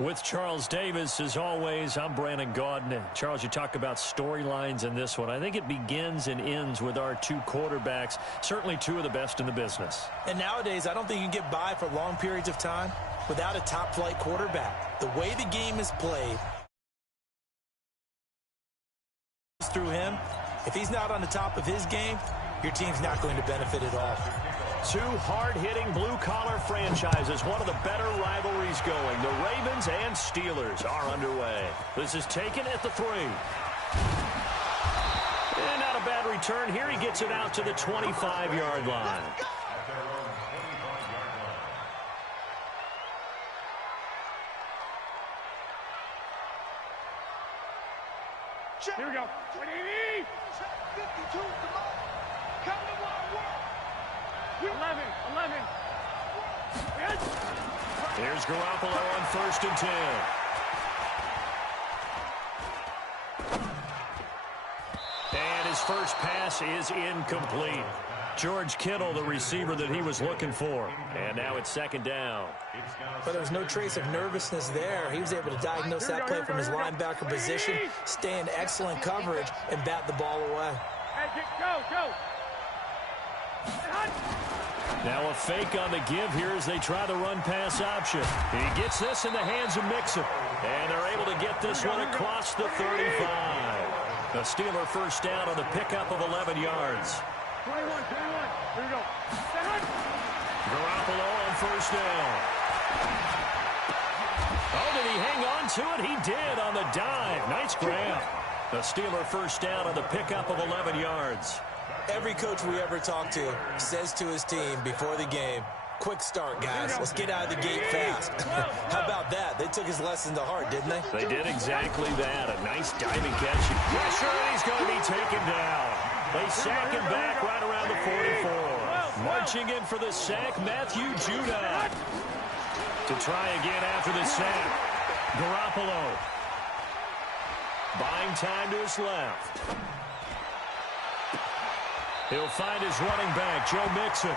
With Charles Davis, as always, I'm Brandon Gaudin. Charles, you talk about storylines in this one. I think it begins and ends with our two quarterbacks, certainly two of the best in the business. And nowadays, I don't think you can get by for long periods of time without a top-flight quarterback. The way the game is played through him, if he's not on the top of his game, your team's not going to benefit at all. Two hard-hitting blue-collar franchises, one of the better rivalries going. The Ravens and Steelers are underway. This is taken at the 3. And not a bad return here. He gets it out to the 25-yard line. Here we go. 52, come on. Come to one. 11. Yes. Here's Garoppolo on 1st and 10. And his first pass is incomplete. George Kittle, the receiver that he was looking for. And now it's 2nd down. But there was no trace of nervousness there. He was able to diagnose that play from his linebacker position, stay in excellent coverage, and bat the ball away. Hey, go. Now a fake on the give here as they try the run-pass option. He gets this in the hands of Mixon. And they're able to get this one across the 35. The Steeler first down on the pickup of 11 yards. 21. Here we go. Garoppolo on 1st down. Oh, did he hang on to it? He did on the dive. Nice grab. The Steeler first down on the pickup of 11 yards. Every coach we ever talk to says to his team before the game, quick start, guys. Let's get out of the gate fast. How about that? They took his lesson to heart, didn't they? They did exactly that. A nice diving catch. Pressure, and he's going to be taken down. They sack him back right around the 44. Marching in for the sack, Matthew Judon. To try again after the sack. Garoppolo. Buying time to his left. He'll find his running back, Joe Mixon.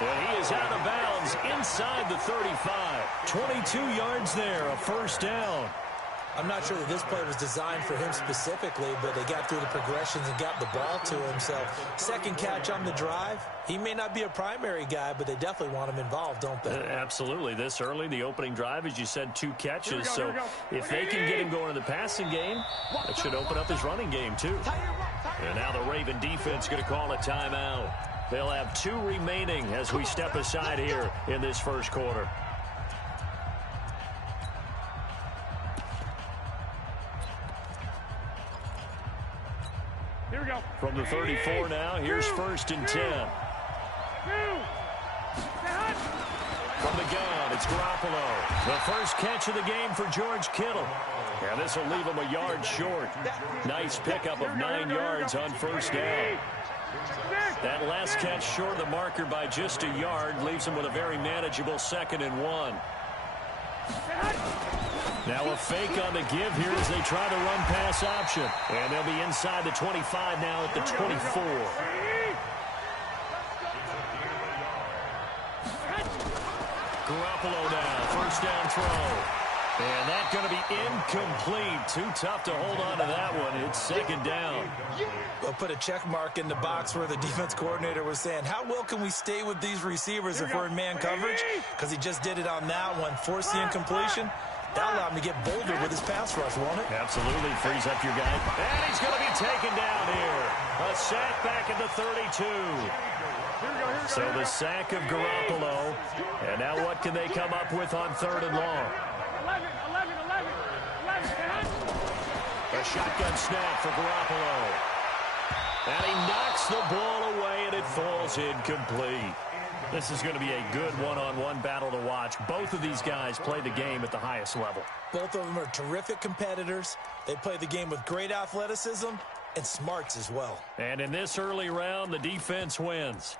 And he is out of bounds inside the 35. 22 yards there, a first down. I'm not sure that this play was designed for him specifically, but they got through the progressions and got the ball to him. So, second catch on the drive. He may not be a primary guy, but they definitely want him involved, don't they? Absolutely. This early, the opening drive, as you said, 2 catches. So, if they can get him going in the passing game, that should open up his running game, too. And now the Raven defense going to call a timeout. They'll have 2 remaining as we step aside here in this first quarter. Here we go. From the 34 now, here's 1st and 10. From the gun, it's Garoppolo. The first catch of the game for George Kittle. And this will leave him a yard short. Nice pickup of 9 yards on 1st down. That last catch short of the marker by just a yard leaves him with a very manageable 2nd and 1. Now a fake on the give here as they try the run-pass option. And they'll be inside the 25 now at the 24. Garoppolo now, first down throw. And that's going to be incomplete. Too tough to hold on to that one. It's 2nd down. We'll put a check mark in the box where the defense coordinator was saying, how well can we stay with these receivers if we're in man coverage? Because he just did it on that one. Force the incompletion. That allowed him to get bolder with his pass rush, won't it? Absolutely. Frees up your guy. And he's going to be taken down here. A sack back at the 32. So the sack of Garoppolo. And now what can they come up with on 3rd and long? 11. A shotgun snap for Garoppolo. And he knocks the ball away, and it falls incomplete. This is going to be a good one-on-one battle to watch. Both of these guys play the game at the highest level. Both of them are terrific competitors. They play the game with great athleticism and smarts as well. And in this early round, the defense wins.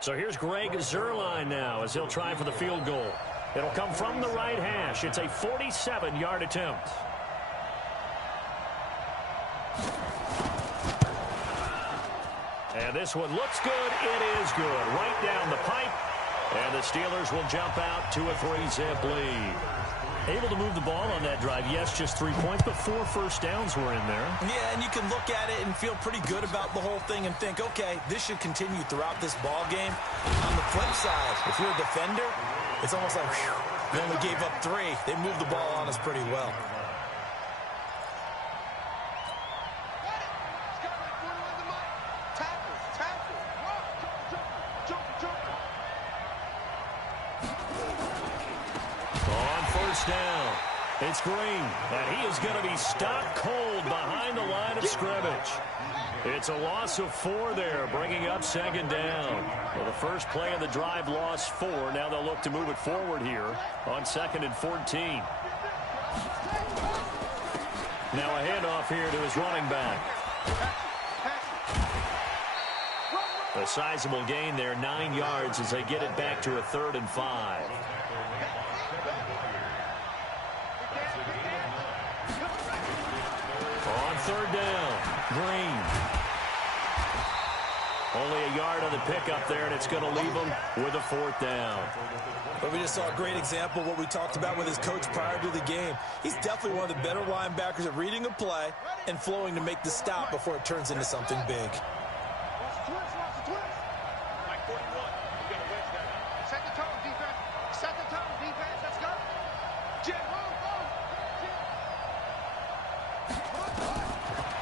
So here's Greg Zuerlein now as he'll try for the field goal. It'll come from the right hash. It's a 47-yard attempt. And this one looks good. It is good. Right down the pipe. And the Steelers will jump out to a 3-zip lead. Able to move the ball on that drive. Yes, just 3 points, but 4 first downs were in there. Yeah, and you can look at it and feel pretty good about the whole thing and think, okay, this should continue throughout this ball game. On the flip side, if you're a defender, it's almost like, whew, they only gave up 3. They moved the ball on us pretty well. Down. It's Green, and he is going to be stopped cold behind the line of scrimmage. It's a loss of 4 there, bringing up 2nd down. Well, the first play of the drive lost 4. Now they'll look to move it forward here on 2nd and 14. Now a handoff here to his running back. A sizable gain there, 9 yards as they get it back to a 3rd and 5. On 3rd down, Green. Only a yard on the pickup there, and it's going to leave him with a 4th down. But we just saw a great example of what we talked about with his coach prior to the game. He's definitely one of the better linebackers at reading a play and flowing to make the stop before it turns into something big.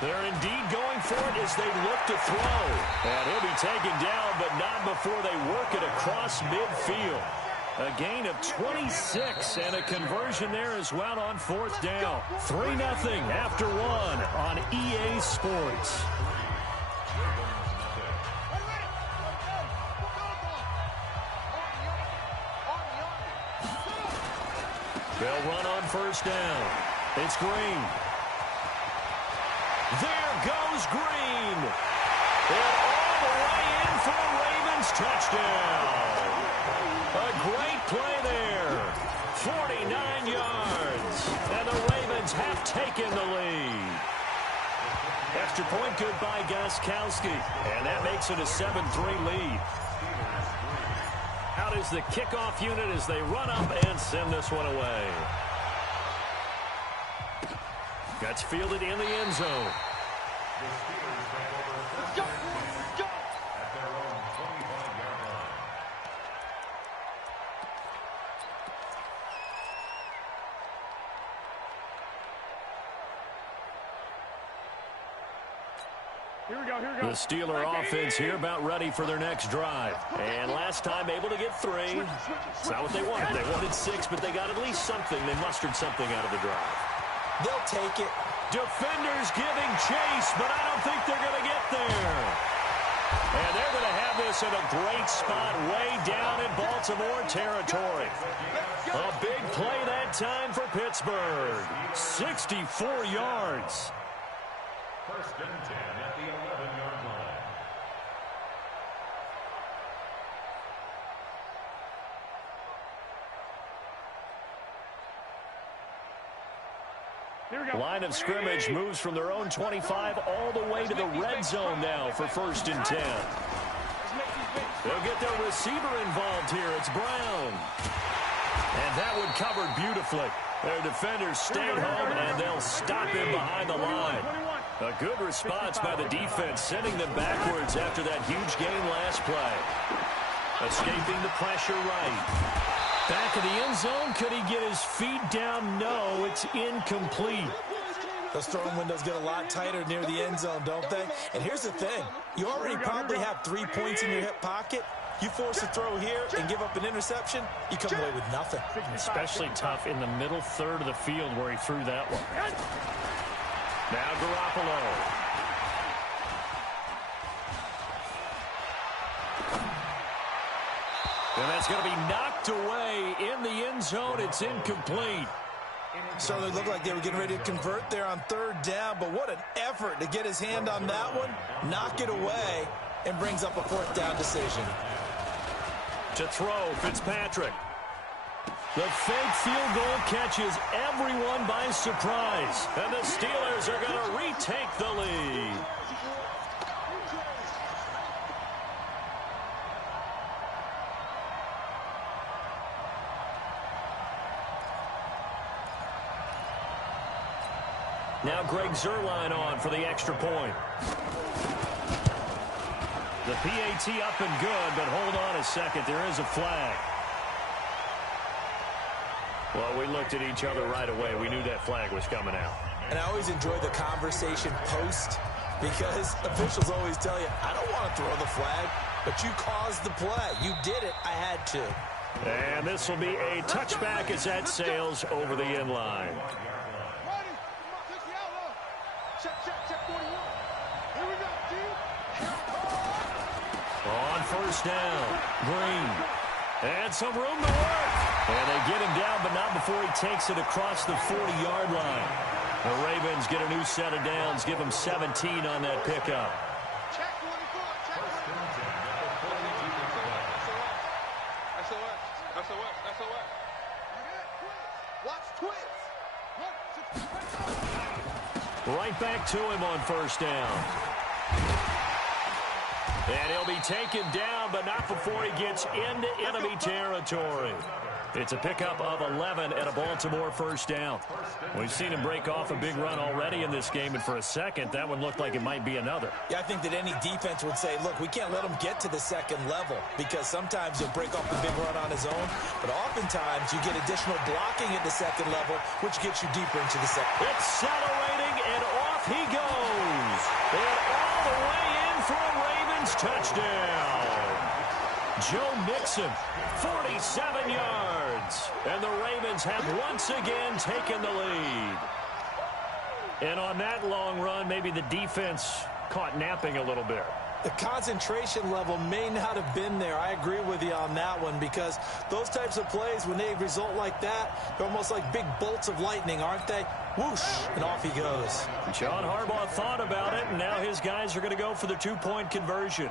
They're indeed going for it as they look to throw. And he'll be taken down, but not before they work it across midfield. A gain of 26 and a conversion there as well on 4th down. 3-0 after 1 on EA Sports. They'll run on 1st down. It's Green. There goes Green. And all the way in for a Ravens touchdown. A great play there. 49 yards. And the Ravens have taken the lead. Extra point good by Gostkowski. And that makes it a 7-3 lead. Out is the kickoff unit as they run up and send this one away. That's fielded in the end zone. Go! Go! Here we go, here we go. The Steeler offense here about ready for their next drive. And last time able to get 3. It's not what they wanted. They wanted 6, but they got at least something. They mustered something out of the drive. They'll take it. Defenders giving chase, but I don't think they're going to get there. And they're going to have this in a great spot way down in Baltimore territory. A big play that time for Pittsburgh. 64 yards. 1st and 10 at the 11-yard line. Line of scrimmage moves from their own 25 all the way to the red zone now for 1st and 10. They'll get their receiver involved here. It's Brown. And that one covered beautifully. Their defenders stayed home, and they'll stop him behind the line. A good response by the defense, sending them backwards after that huge gain last play. Escaping the pressure right. Back of the end zone. Could he get his feet down? No, it's incomplete. Those throwing windows get a lot tighter near the end zone, don't they? And here's the thing. You already probably have 3 points in your hip pocket. You force a throw here and give up an interception, you come away with nothing. Especially tough in the middle third of the field where he threw that one. Now Garoppolo. And that's going to be knocked away in the end zone. It's incomplete. Certainly looked like they were getting ready to convert there on 3rd down, but what an effort to get his hand on that one, knock it away, and brings up a 4th down decision. To throw, Fitzpatrick. The fake field goal catches everyone by surprise, and the Steelers are going to retake the lead. Now Greg Zuerlein on for the extra point. The PAT up and good, but hold on a second. There is a flag. Well, we looked at each other right away. We knew that flag was coming out. And I always enjoy the conversation post because officials always tell you, I don't want to throw the flag, but you caused the play. You did it. I had to. And this will be a touchback as that sails over the end line. On first down, Green. And some room to work. And they get him down, but not before he takes it across the 40-yard line. The Ravens get a new set of downs, give him 17 on that pickup. Right back to him on first down. And he'll be taken down, but not before he gets into enemy territory. It's a pickup of 11 at a Baltimore first down. We've seen him break off a big run already in this game, and for a second, that one looked like it might be another. Yeah, I think that any defense would say, look, we can't let him get to the second level because sometimes he'll break off the big run on his own, but oftentimes you get additional blocking at the second level, which gets you deeper into the second. Accelerating, and off he goes. And all the way in for a Ravens touchdown. Joe Mixon, 47 yards. And the Ravens have once again taken the lead. And on that long run, maybe the defense caught napping a little bit. The concentration level may not have been there. I agree with you on that one because those types of plays, when they result like that, they're almost like big bolts of lightning, aren't they? Whoosh, and off he goes. John Harbaugh thought about it, and now his guys are going to go for the two-point conversion.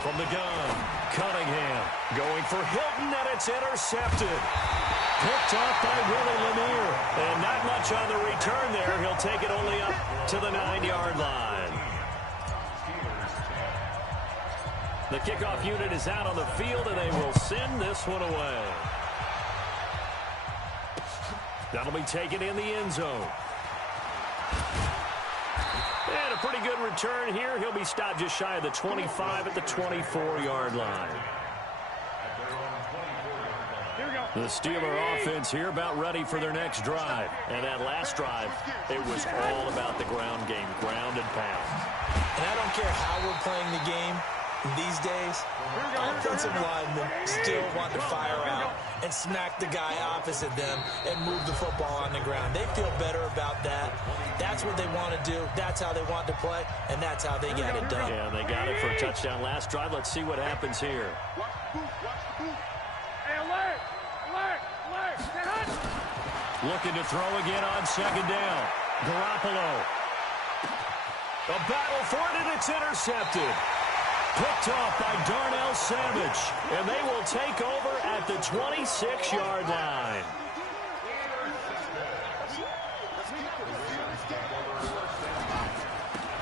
From the gun, Cunningham going for Hilton, and it's intercepted. Picked off by Willie Lanier. And not much on the return there. He'll take it only up to the 9-yard line. The kickoff unit is out on the field, and they will send this one away. That'll be taken in the end zone. And a pretty good return here. He'll be stopped just shy of the 25 at the 24-yard line. The Steeler offense here about ready for their next drive. And that last drive, it was all about the ground game, ground and pound. And I don't care how we're playing the game these days, offensive linemen still want to fire out and smack the guy opposite them and move the football on the ground. They feel better about that. That's what they want to do. That's how they want to play, and that's how they get it done. Yeah, they got it for a touchdown last drive. Let's see what happens here. Looking to throw again on second down. Garoppolo. A battle for it, and it's intercepted. Picked off by Darnell Savage. And they will take over at the 26-yard line.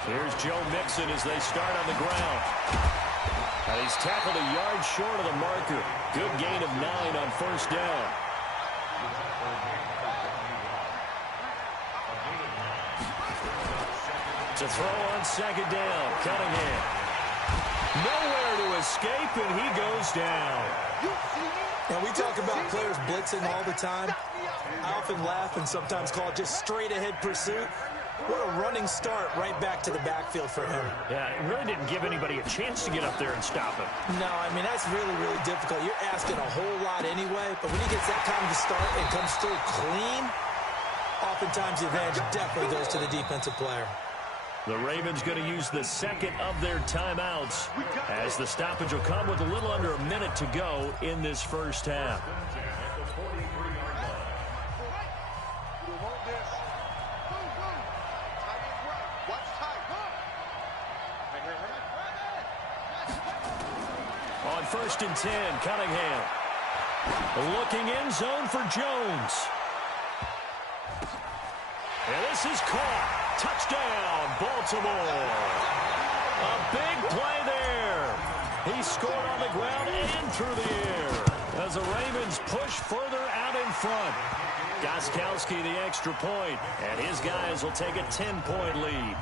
Here's Joe Mixon as they start on the ground. And he's tackled a yard short of the marker. Good gain of 9 on first down. To throw on second down, Cunningham. Nowhere to escape, and he goes down. And we talk about players blitzing all the time. I often laugh and sometimes call it just straight-ahead pursuit. What a running start right back to the backfield for him. Yeah, it really didn't give anybody a chance to get up there and stop him. No, I mean, that's really, really difficult. You're asking a whole lot anyway, but when he gets that kind of start and comes through clean, oftentimes the advantage definitely goes to the defensive player. The Ravens going to use the second of their timeouts as the stoppage will come with a little under a minute to go in this first half. On 1st and 10, Cunningham. Looking in zone for Jones. And this is caught. Touchdown, Baltimore. A big play there. He scored on the ground and through the air as the Ravens push further out in front. Gostkowski the extra point, and his guys will take a 10-point lead.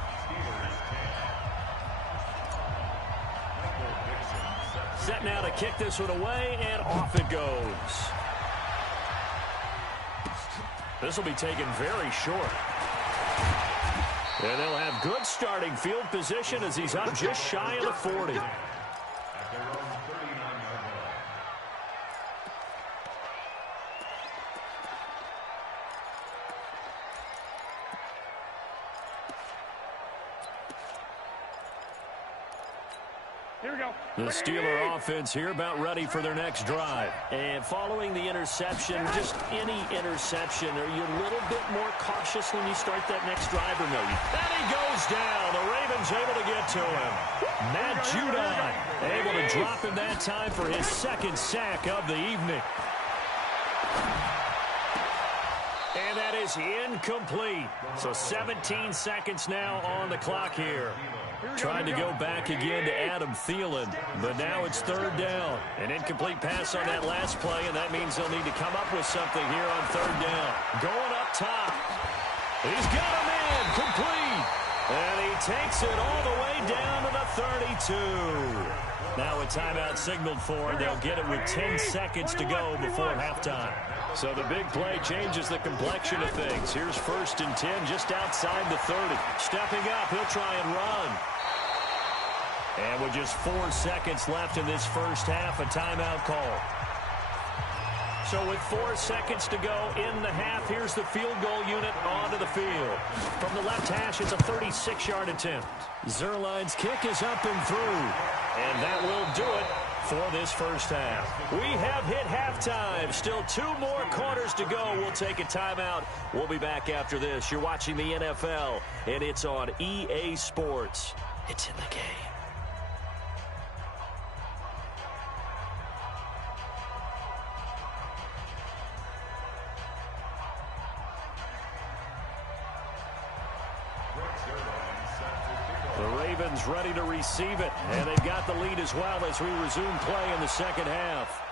Set now to kick this one away, and off it goes. This will be taken very short. And they'll have good starting field position as he's up just shy of the 40. Here we go. The Steeler offense here about ready for their next drive. And following the interception, just any interception, are you a little bit more cautious when you start that next drive or no? And he goes down. The Ravens able to get to him. Matt Judon able to drop him that time for his second sack of the evening. And that is incomplete. So 17 seconds now on the clock here. Trying to go back again to Adam Thielen, but now it's third down. An incomplete pass on that last play, and that means they'll need to come up with something here on third down. Going up top. He's got a man complete. And he takes it all the way down to the 32. Now a timeout signaled for, they'll get it with 10 seconds to go before halftime. So the big play changes the complexion of things. Here's 1st and 10 just outside the 30. Stepping up, he'll try and run. And with just 4 seconds left in this first half, a timeout call. So with 4 seconds to go in the half, here's the field goal unit onto the field. From the left hash, it's a 36-yard attempt. Zuerlein's kick is up and through. And that will do it for this first half. We have hit halftime. Still 2 more quarters to go. We'll take a timeout. We'll be back after this. You're watching the NFL, and it's on EA Sports. It's in the game. The Ravens ready to receive it, and they've got the lead as well as we resume play in the second half.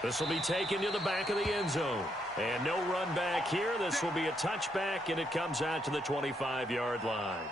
This will be taken to the back of the end zone. And no run back here. This will be a touchback, and it comes out to the 25-yard line.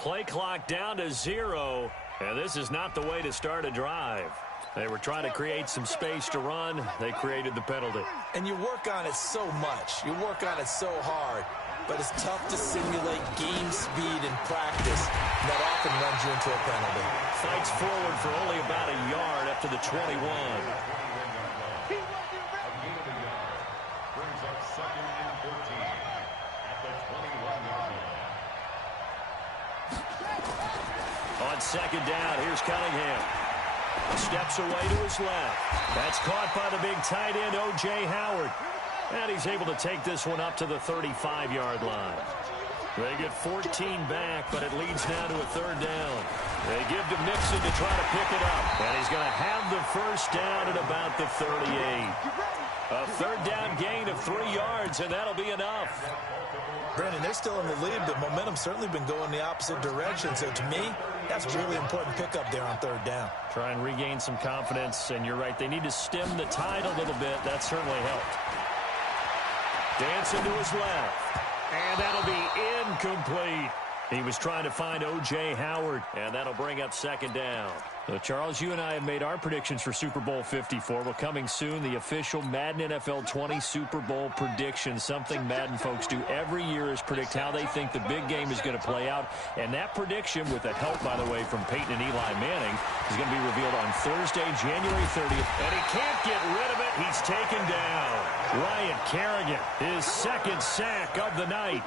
Play clock down to 0, and this is not the way to start a drive. They were trying to create some space to run. They created the penalty. And you work on it so much. You work on it so hard. But it's tough to simulate game speed in practice. That often runs you into a penalty. Fights forward for only about a yard up to the 21. Brings up 2nd and 14 at the 21-yard line. On second down, here's Cunningham. Steps away to his left. That's caught by the big tight end, O.J. Howard. And he's able to take this one up to the 35-yard line. They get 14 back, but it leads now to a third down. They give to Mixon to try to pick it up. And he's going to have the first down at about the 38. A third down gain of 3 yards, and that'll be enough. Brandon, they're still in the lead, but momentum's certainly been going the opposite direction. So to me, that's a really important pickup there on third down. Try and regain some confidence, and you're right. They need to stem the tide a little bit. That certainly helped. Dancing to his left. And that'll be incomplete. He was trying to find O.J. Howard, and that'll bring up second down. So, Charles, you and I have made our predictions for Super Bowl 54. Well, coming soon, the official Madden NFL 20 Super Bowl prediction. Something Madden folks do every year is predict how they think the big game is going to play out. And that prediction, with the help, by the way, from Peyton and Eli Manning, is going to be revealed on Thursday, January 30th. And he can't get rid of it. He's taken down. Ryan Kerrigan, his second sack of the night.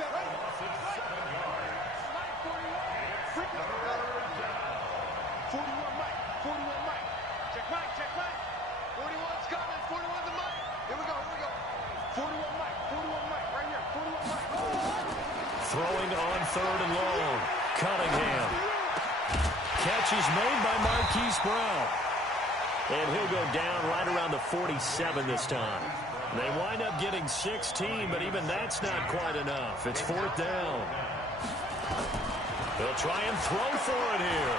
Throwing on 3rd and long. Cunningham. Catch is made by Marquise Brown. And he'll go down right around the 47 this time. They wind up getting 16, but even that's not quite enough. It's 4th down. They'll try and throw for it here.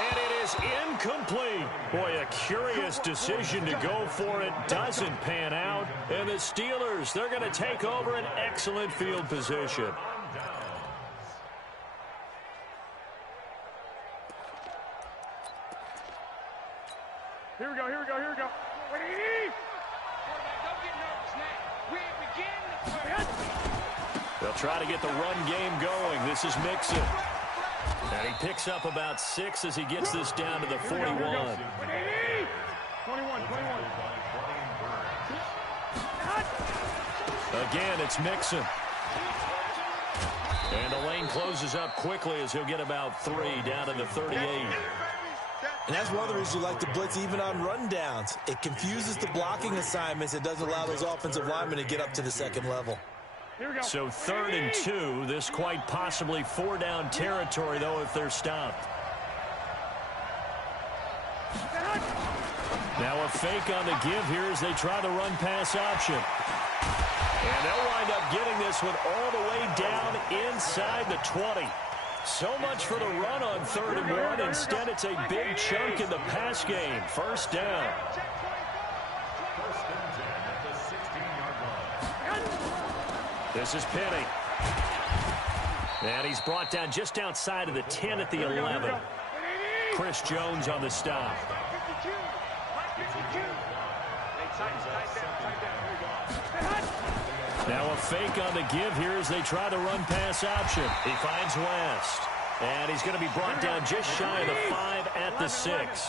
And it is incomplete. Boy, a curious decision to go for it. Doesn't pan out. And the Steelers, they're going to take over an excellent field position. Here we go. Ready? Don't get nervous now. We begin. They'll try to get the run game going. This is Mixon. And he picks up about 6 as he gets this down to the 41. 21. Again, it's Mixon. And the lane closes up quickly as he'll get about 3 down to the 38. And that's one of the reasons you like to blitz even on rundowns. It confuses the blocking assignments. It doesn't allow those offensive linemen to get up to the second level. So 3rd and 2. This quite possibly 4-down territory, though, if they're stopped. Now a fake on the give here as they try the run-pass option. And they'll wind up getting this one all the way down inside the 20. So much for the run on 3rd and 1. Instead, it's a big chunk in the pass game. 1st down. This is Penny. And he's brought down just outside of the 10 at the 11. Chris Jones on the stop. Now a fake on the give here as they try the run-pass option. He finds West. And he's going to be brought down just shy of the 5 at the 6.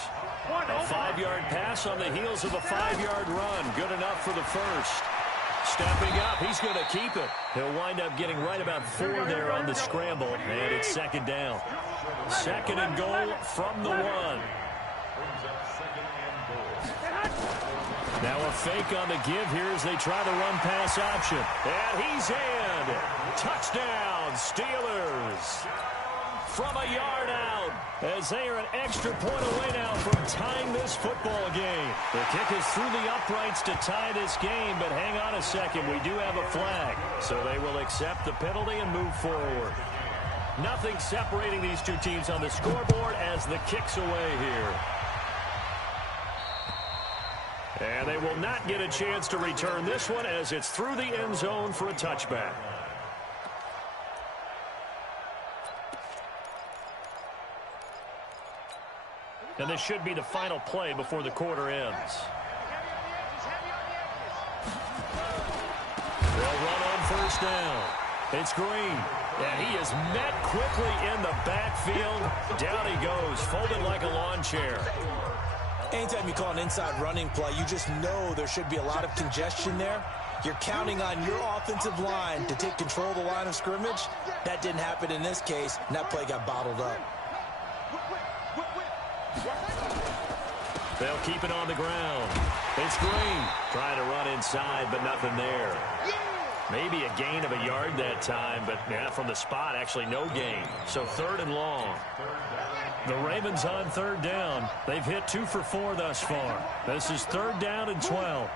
A 5-yard pass on the heels of a 5-yard run. Good enough for the first. Stepping up, he's going to keep it. He'll wind up getting right about 4 there on the scramble, and it's 2nd down. 2nd and goal from the 1. Now a fake on the give here as they try the run-pass option. And he's in. Touchdown, Steelers. From a yard out, as they are an extra point away now from tying this football game. The kick is through the uprights to tie this game, but hang on a second. We do have a flag, so they will accept the penalty and move forward. Nothing separating these two teams on the scoreboard as the kick's away here. And they will not get a chance to return this one as it's through the end zone for a touchback. And this should be the final play before the quarter ends. They'll run on 1st down. It's Green. And he is met quickly in the backfield. Down he goes, folded like a lawn chair. Anytime you call an inside running play, you just know there should be a lot of congestion there. You're counting on your offensive line to take control of the line of scrimmage. That didn't happen in this case, and that play got bottled up. They'll keep it on the ground. It's Green trying to run inside, but nothing there. Maybe a gain of a yard that time, but yeah, from the spot, actually no gain. So 3rd and long. The Ravens on 3rd down. They've hit 2 for 4 thus far. This is 3rd down and 12.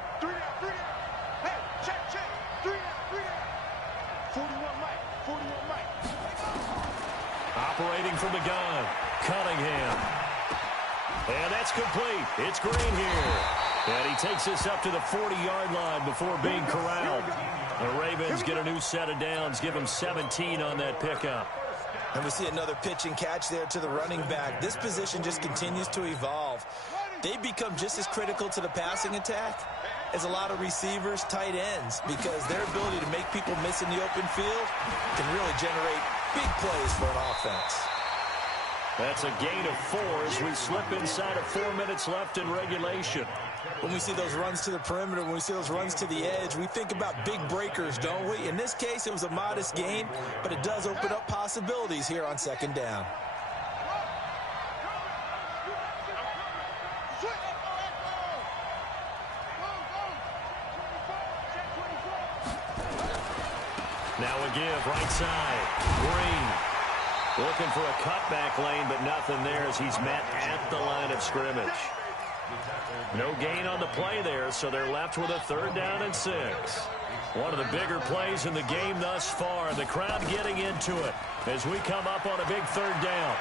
Operating from the gun, Cunningham. And that's complete. It's Green here. And he takes this up to the 40-yard line before being corralled. The Ravens get a new set of downs, give them 17 on that pickup. And we see another pitch and catch there to the running back. This position just continues to evolve. They become just as critical to the passing attack as a lot of receivers, tight ends, because their ability to make people miss in the open field can really generate big plays for an offense. That's a gain of 4 as we slip inside of 4 minutes left in regulation. When we see those runs to the perimeter, when we see those runs to the edge, we think about big breakers, don't we? In this case, it was a modest gain, but it does open up possibilities here on 2nd down. Now a give, right side. Green looking for a cutback lane, but nothing there as he's met at the line of scrimmage. No gain on the play there, so they're left with a 3rd down and 6. One of the bigger plays in the game thus far. The crowd getting into it as we come up on a big 3rd down.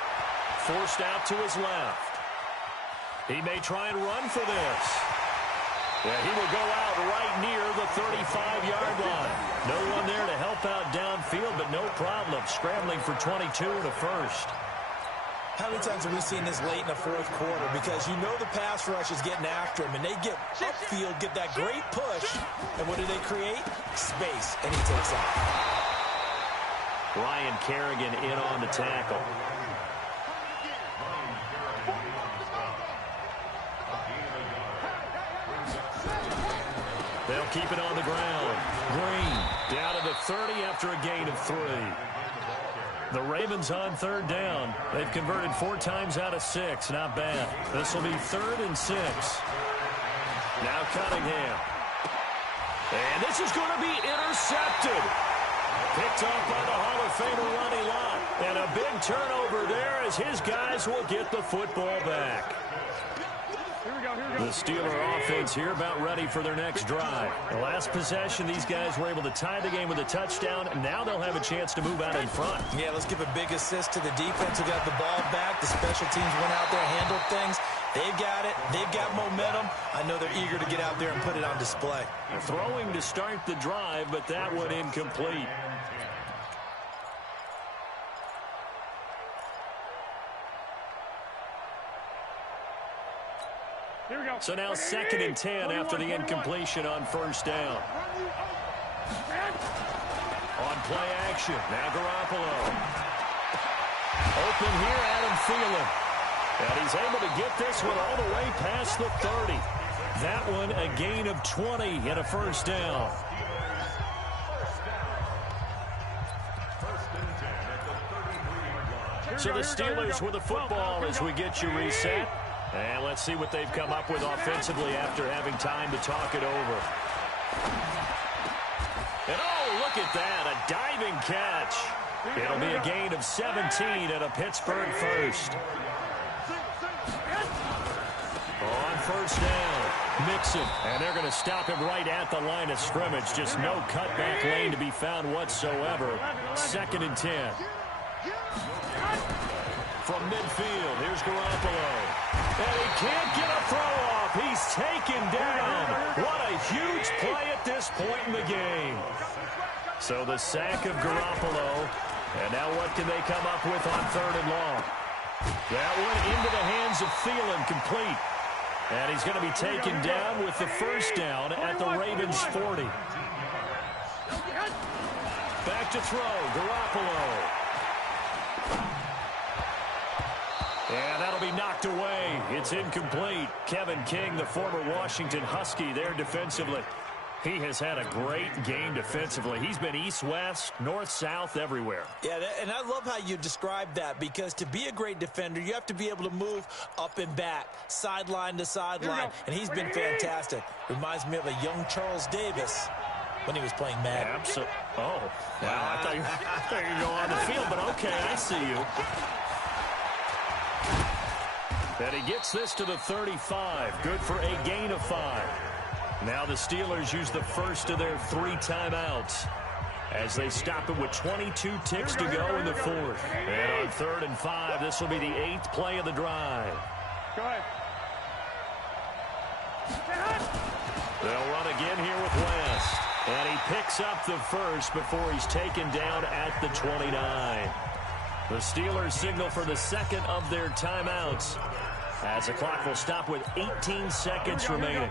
Forced out to his left. He may try and run for this. Yeah, he will go out right near the 35-yard line. No one there to help out downfield, but no problem. Scrambling for 22 and a first. How many times have we seen this late in the 4th quarter? Because you know the pass rush is getting after him, and they get upfield, get that great push, and what do they create? Space, and he takes off. Ryan Kerrigan in on the tackle. They'll keep it on the ground. Green down to the 30 after a gain of 3. The Ravens on 3rd down. They've converted 4 times out of 6. Not bad. This will be 3rd and 6. Now Cunningham. And this is going to be intercepted. Picked off by the Hall of Famer Ronnie Lott. And a big turnover there as his guys will get the football back. The Steeler offense here about ready for their next drive. The last possession, these guys were able to tie the game with a touchdown, and now they'll have a chance to move out in front. Yeah, let's give a big assist to the defense who got the ball back. The special teams went out there, handled things. They've got it. They've got momentum. I know they're eager to get out there and put it on display. Throwing to start the drive, but that one incomplete. So now 2nd and 10 after the incompletion on 1st down. On play action, now Garoppolo. Open here, Adam Thielen. And he's able to get this one all the way past the 30. That one a gain of 20 and a 1st down. So the Steelers with the football as we get you reset. And let's see what they've come up with offensively after having time to talk it over. And oh, look at that, a diving catch. It'll be a gain of 17 and a Pittsburgh first. On 1st down, Mixon. And they're going to stop him right at the line of scrimmage. Just no cutback lane to be found whatsoever. 2nd and 10. From midfield, here's Garoppolo. And he can't get a throw off. He's taken down. What a huge play at this point in the game. So the sack of Garoppolo. And now what can they come up with on 3rd and long? That one into the hands of Thielen, complete. And he's going to be taken down with the 1st down at the Ravens' 40. Back to throw, Garoppolo. And that'll be knocked away. It's incomplete. Kevin King, the former Washington Husky, there defensively. He has had a great game defensively. He's been east-west, north-south, everywhere. Yeah, and I love how you described that, because to be a great defender, you have to be able to move up and back, sideline to sideline, and he's been fantastic. Reminds me of a young Charles Davis when he was playing Madden. Absolutely. Oh, wow, I thought you were going to go on the field, but okay, I see you. And he gets this to the 35. Good for a gain of 5. Now the Steelers use the first of their 3 timeouts as they stop it with 22 ticks to go in the 4th. And on 3rd and 5, this will be the 8th play of the drive. Go ahead. They'll run again here with West. And he picks up the first before he's taken down at the 29. The Steelers signal for the 2nd of their timeouts as the clock will stop with 18 seconds remaining.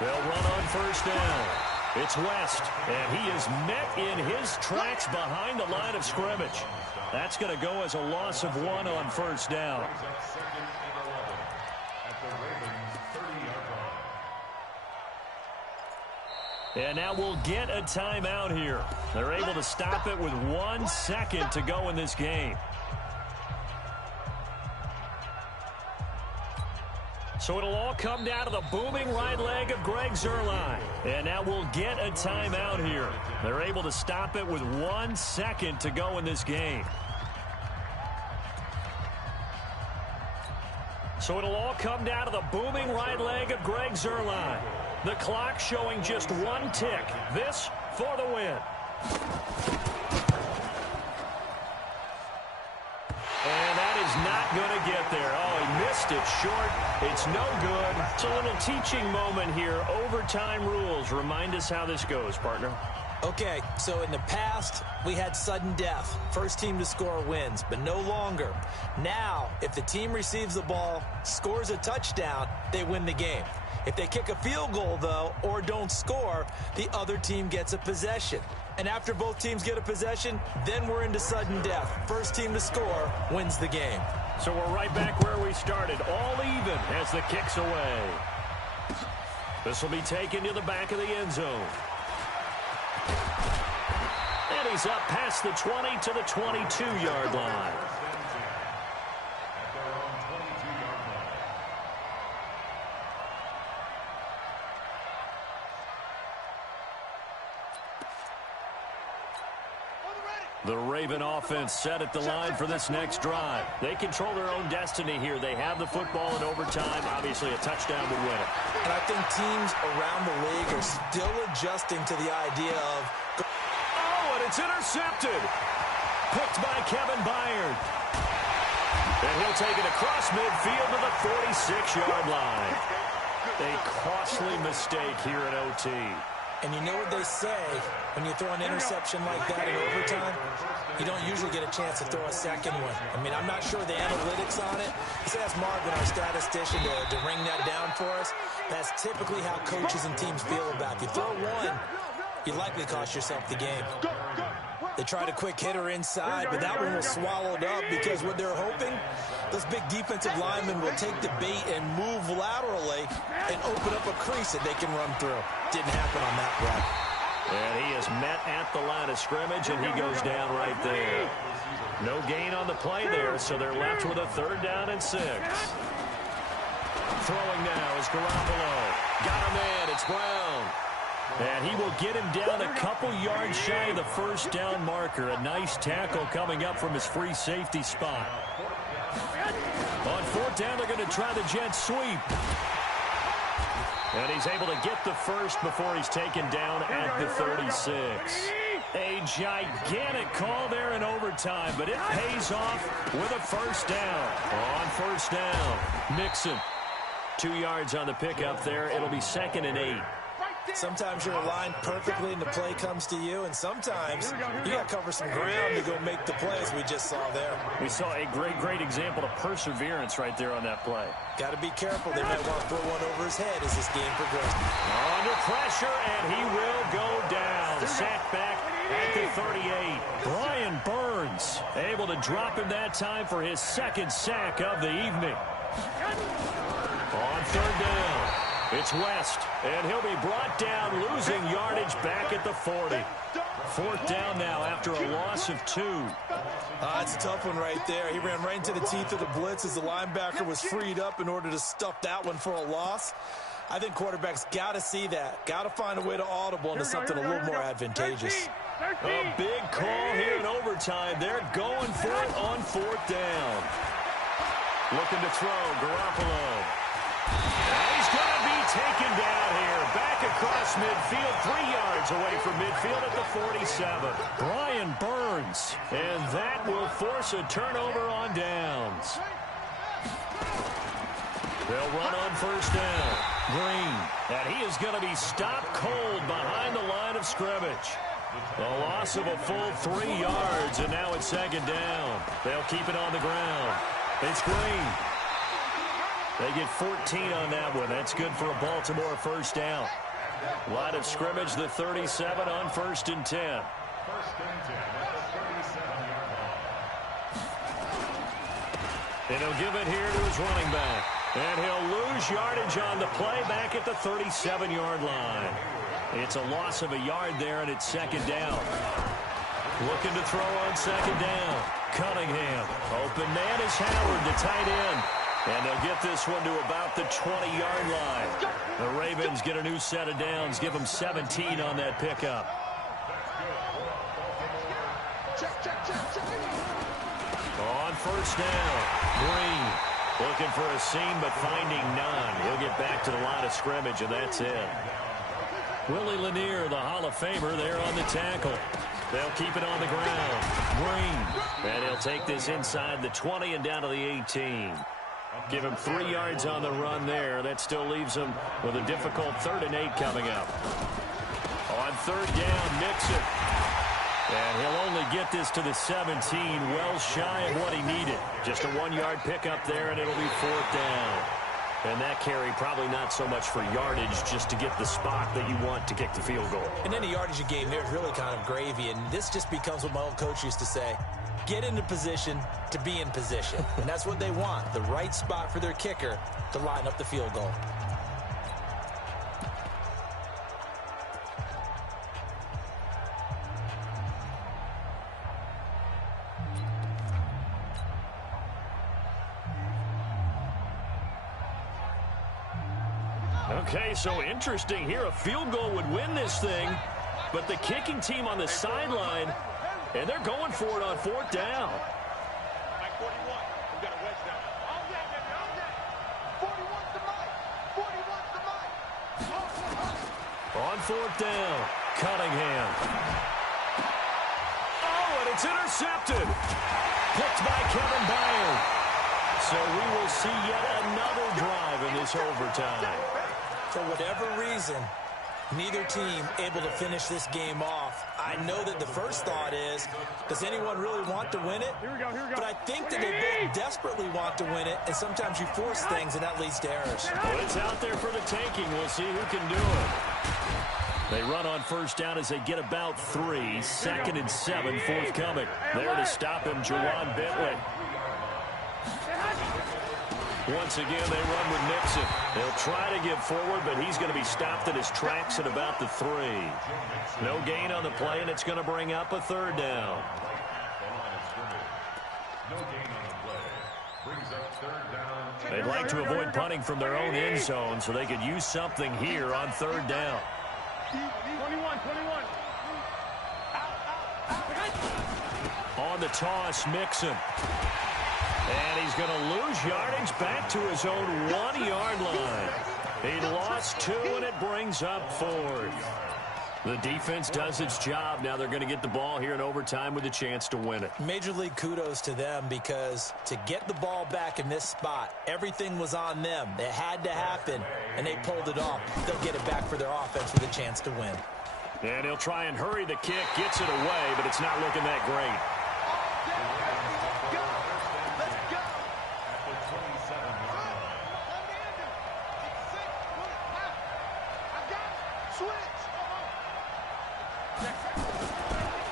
They'll run on 1st down. It's West, and he is met in his tracks behind the line of scrimmage. That's going to go as a loss of 1 on 1st down. And now we'll get a timeout here. They're able to stop it with 1 second to go in this game. So it'll all come down to the booming right leg of Greg Zuerlein. And now we'll get a timeout here. They're able to stop it with 1 second to go in this game. So it'll all come down to the booming right leg of Greg Zuerlein. The clock showing just 1 tick. This for the win. And that is not going to get there. Oh, he missed it short. It's no good. It's a little teaching moment here. Overtime rules. Remind us how this goes, partner. Okay, so in the past, we had sudden death. First team to score wins, but no longer. Now, if the team receives the ball, scores a touchdown, they win the game. If they kick a field goal, though, or don't score, the other team gets a possession. And after both teams get a possession, then we're into sudden death. First team to score wins the game. So we're right back where we started, all even as the kick's away. This will be taken to the back of the end zone. And he's up past the 20 to the 22-yard line. The Raven offense set at the line for this next drive. They control their own destiny here. They have the football in overtime. Obviously, a touchdown would win it. And I think teams around the league are still adjusting to the idea of... Oh, and it's intercepted. Picked by Kevin Byard. And he'll take it across midfield to the 46-yard line. A costly mistake here in OT. And you know what they say, when you throw an interception like that in overtime, you don't usually get a chance to throw a second one. I mean, I'm not sure the analytics on it. Let's ask Marvin, our statistician, to ring that down for us. That's typically how coaches and teams feel about it. You throw one, you likely cost yourself the game. They tried a quick hitter inside, but that one was swallowed up because what they're hoping, those big defensive linemen will take the bait and move laterally and open up a crease that they can run through. Didn't happen on that play. And he is met at the line of scrimmage, and he goes down right there. No gain on the play there, so they're left with a 3rd down and 6. Throwing now is Garoppolo. Got a man, it's Brown. And he will get him down a couple yards shy of the 1st down marker. A nice tackle coming up from his free safety spot. On 4th down, they're going to try the jet sweep. And he's able to get the first before he's taken down at the 36. A gigantic call there in overtime, but it pays off with a 1st down. On 1st down, Mixon. 2 yards on the pickup there. It'll be 2nd and 8. Sometimes you're aligned perfectly and the play comes to you, and sometimes you got to cover some ground to go make the plays we just saw there. We saw a great example of perseverance right there on that play. Got to be careful. They might want to throw one over his head as this game progresses. Under pressure, and he will go down. Sacked back at the 38. Brian Burns able to drop him that time for his 2nd sack of the evening. On 3rd down. It's West, and he'll be brought down, losing yardage back at the 40. 4th down now after a loss of 2. It's a tough one right there. He ran right into the teeth of the blitz as the linebacker was freed up in order to stuff that one for a loss. I think quarterbacks got to see that. Got to find a way to audible into something a little more advantageous. A big call here in overtime. They're going for it on 4th down. Looking to throw, Garoppolo. And he's going to be taken down here. Back across midfield, 3 yards away from midfield at the 47. Brian Burns. And that will force a turnover on downs. They'll run on 1st down. Green. And he is going to be stopped cold behind the line of scrimmage. A loss of a full 3 yards, and now it's 2nd down. They'll keep it on the ground. It's Green. They get 14 on that one. That's good for a Baltimore 1st down. Line of scrimmage, the 37 on 1st and 10. And he'll give it here to his running back. And he'll lose yardage on the play back at the 37-yard line. It's a loss of a yard there, and it's 2nd down. Looking to throw on 2nd down. Cunningham. Open man is Howard, the tight end. And they'll get this one to about the 20-yard line. The Ravens get a new set of downs, give them 17 on that pickup. On first down, Green looking for a seam but finding none. He'll get back to the line of scrimmage, and that's it. Willie Lanier, the Hall of Famer, there on the tackle. They'll keep it on the ground. Green. And he'll take this inside the 20 and down to the 18. Give him 3 yards on the run there. That still leaves him with a difficult 3rd and 8 coming up. On 3rd down, Mixon. And he'll only get this to the 17, well shy of what he needed. Just a 1-yard pickup there, and it'll be 4th down. And that carry probably not so much for yardage, just to get the spot that you want to kick the field goal. In any yardage game, there's really kind of gravy, and this just becomes what my old coach used to say. Get into position to be in position. And that's what they want, the right spot for their kicker to line up the field goal. Okay, so interesting here. A field goal would win this thing, but the kicking team on the sideline, and they're going for it on 4th down. Mike 41. We got a wedge down. All day, baby, all day. 41's the mic. 41's the mic. On 4th down, Cunningham. Oh, and it's intercepted. Picked by Kevin Byard. So we will see yet another drive in this overtime. For whatever reason, neither team able to finish this game off. I know that the first thought is, does anyone really want to win it? Here we go. But I think that they both desperately want to win it, and sometimes you force things, and that leads to errors. Well, it's out there for the taking. We'll see who can do it. They run on first down as they get about 3. 2nd and 7 forthcoming. There to stop him, Jawan Bentley. Once again, they run with Mixon. They'll try to get forward, but he's going to be stopped in his tracks at about the 3. No gain on the play, and it's going to bring up a 3rd down. They'd like to avoid punting from their own end zone, so they could use something here on 3rd down. 21. On the toss, Mixon. And he's going to lose yardage back to his own 1-yard line. He lost 2, and it brings up 4th. The defense does its job. Now they're going to get the ball here in overtime with a chance to win it. Major league kudos to them, because to get the ball back in this spot, everything was on them. It had to happen, and they pulled it off. They'll get it back for their offense with a chance to win. And he'll try and hurry the kick, gets it away, but it's not looking that great.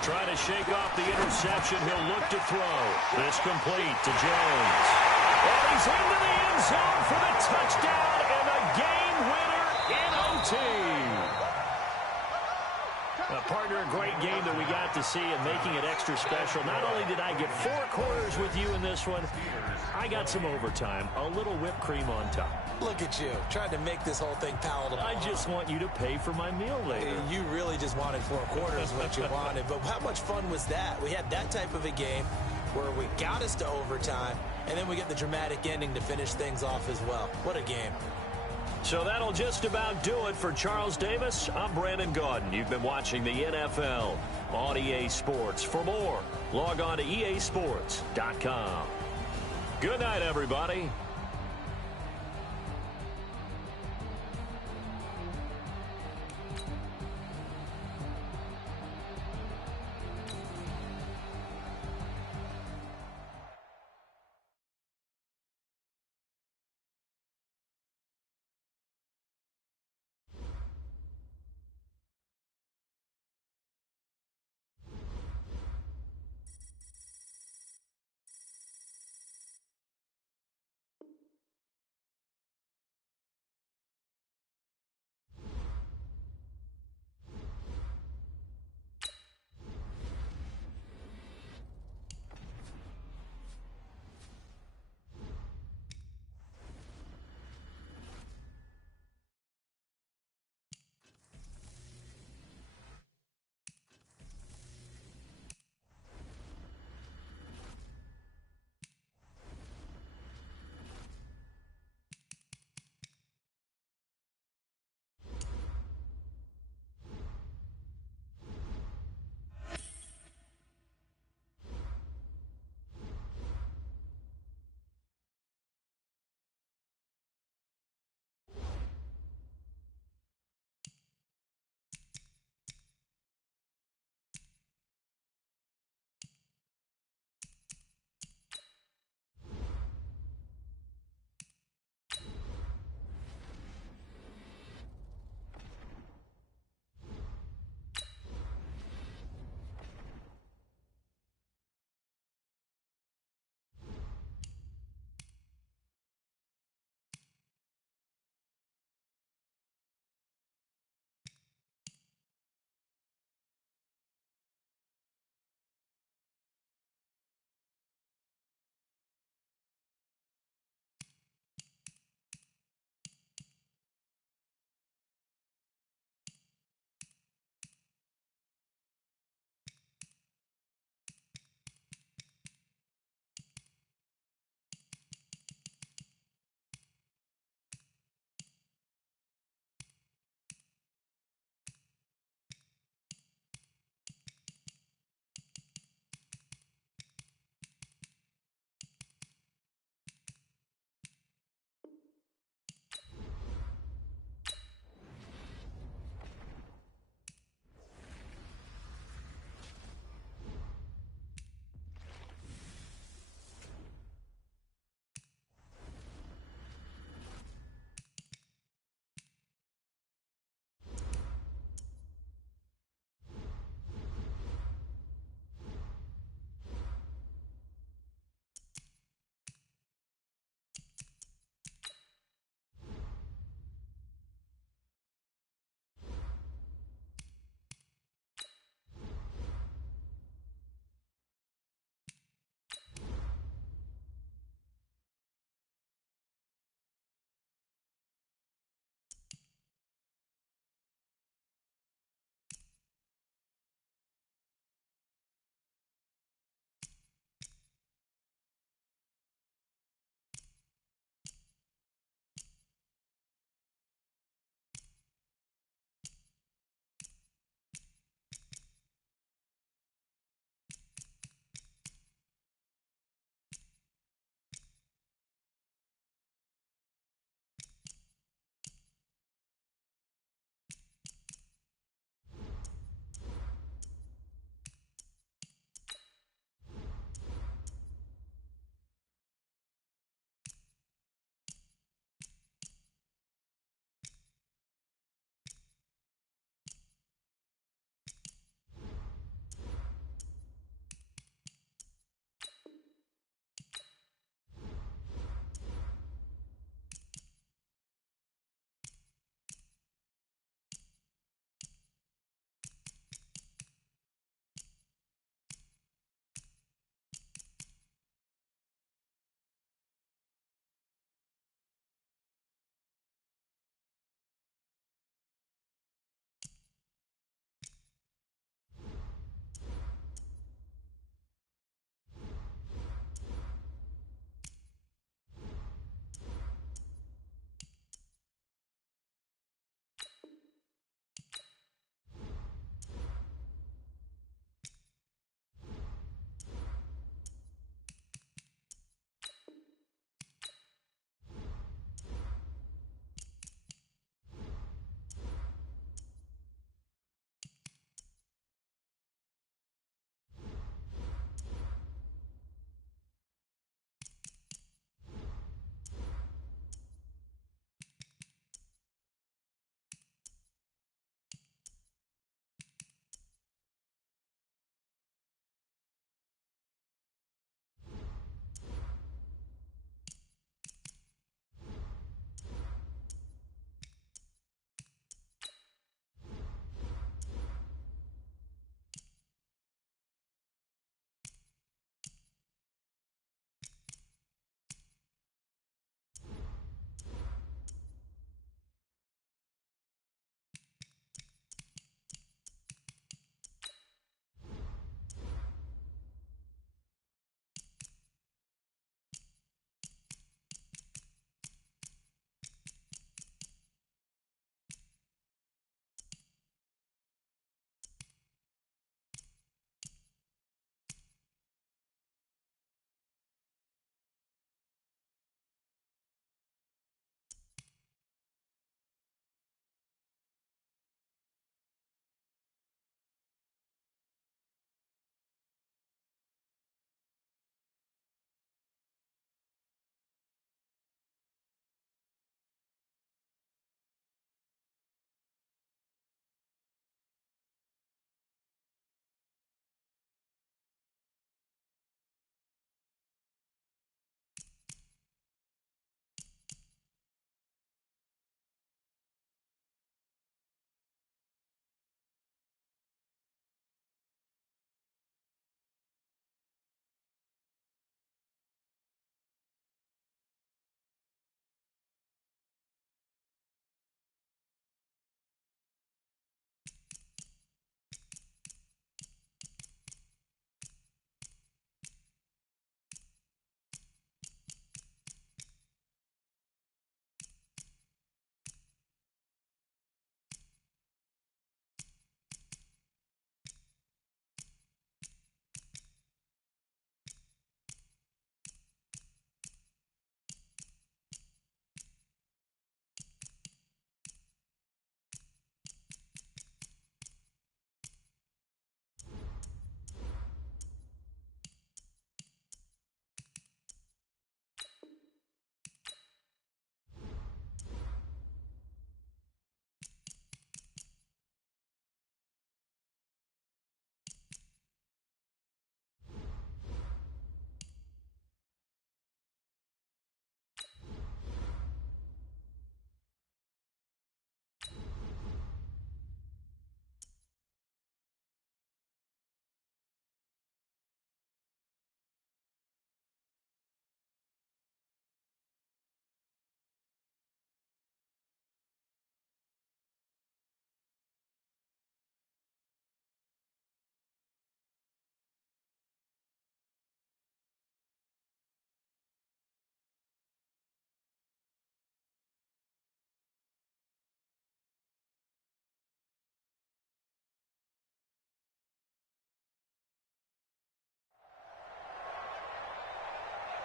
Trying to shake off the interception. He'll look to throw. This complete to Jones. And he's into the end zone for the touchdown and a game winner in OT. Partner, a great game that we got to see and making it extra special. Not only did I get 4 quarters with you in this one, I got some overtime. A little whipped cream on top. Look at you, trying to make this whole thing palatable. I just want you to pay for my meal later. You really just wanted 4 quarters what you wanted, but how much fun was that? We had that type of a game where we got us to overtime, and then we get the dramatic ending to finish things off as well. What a game. So that'll just about do it for Charles Davis. I'm Brandon Gaudin. You've been watching the NFL on EA Sports. For more, log on to easports.com. Good night, everybody.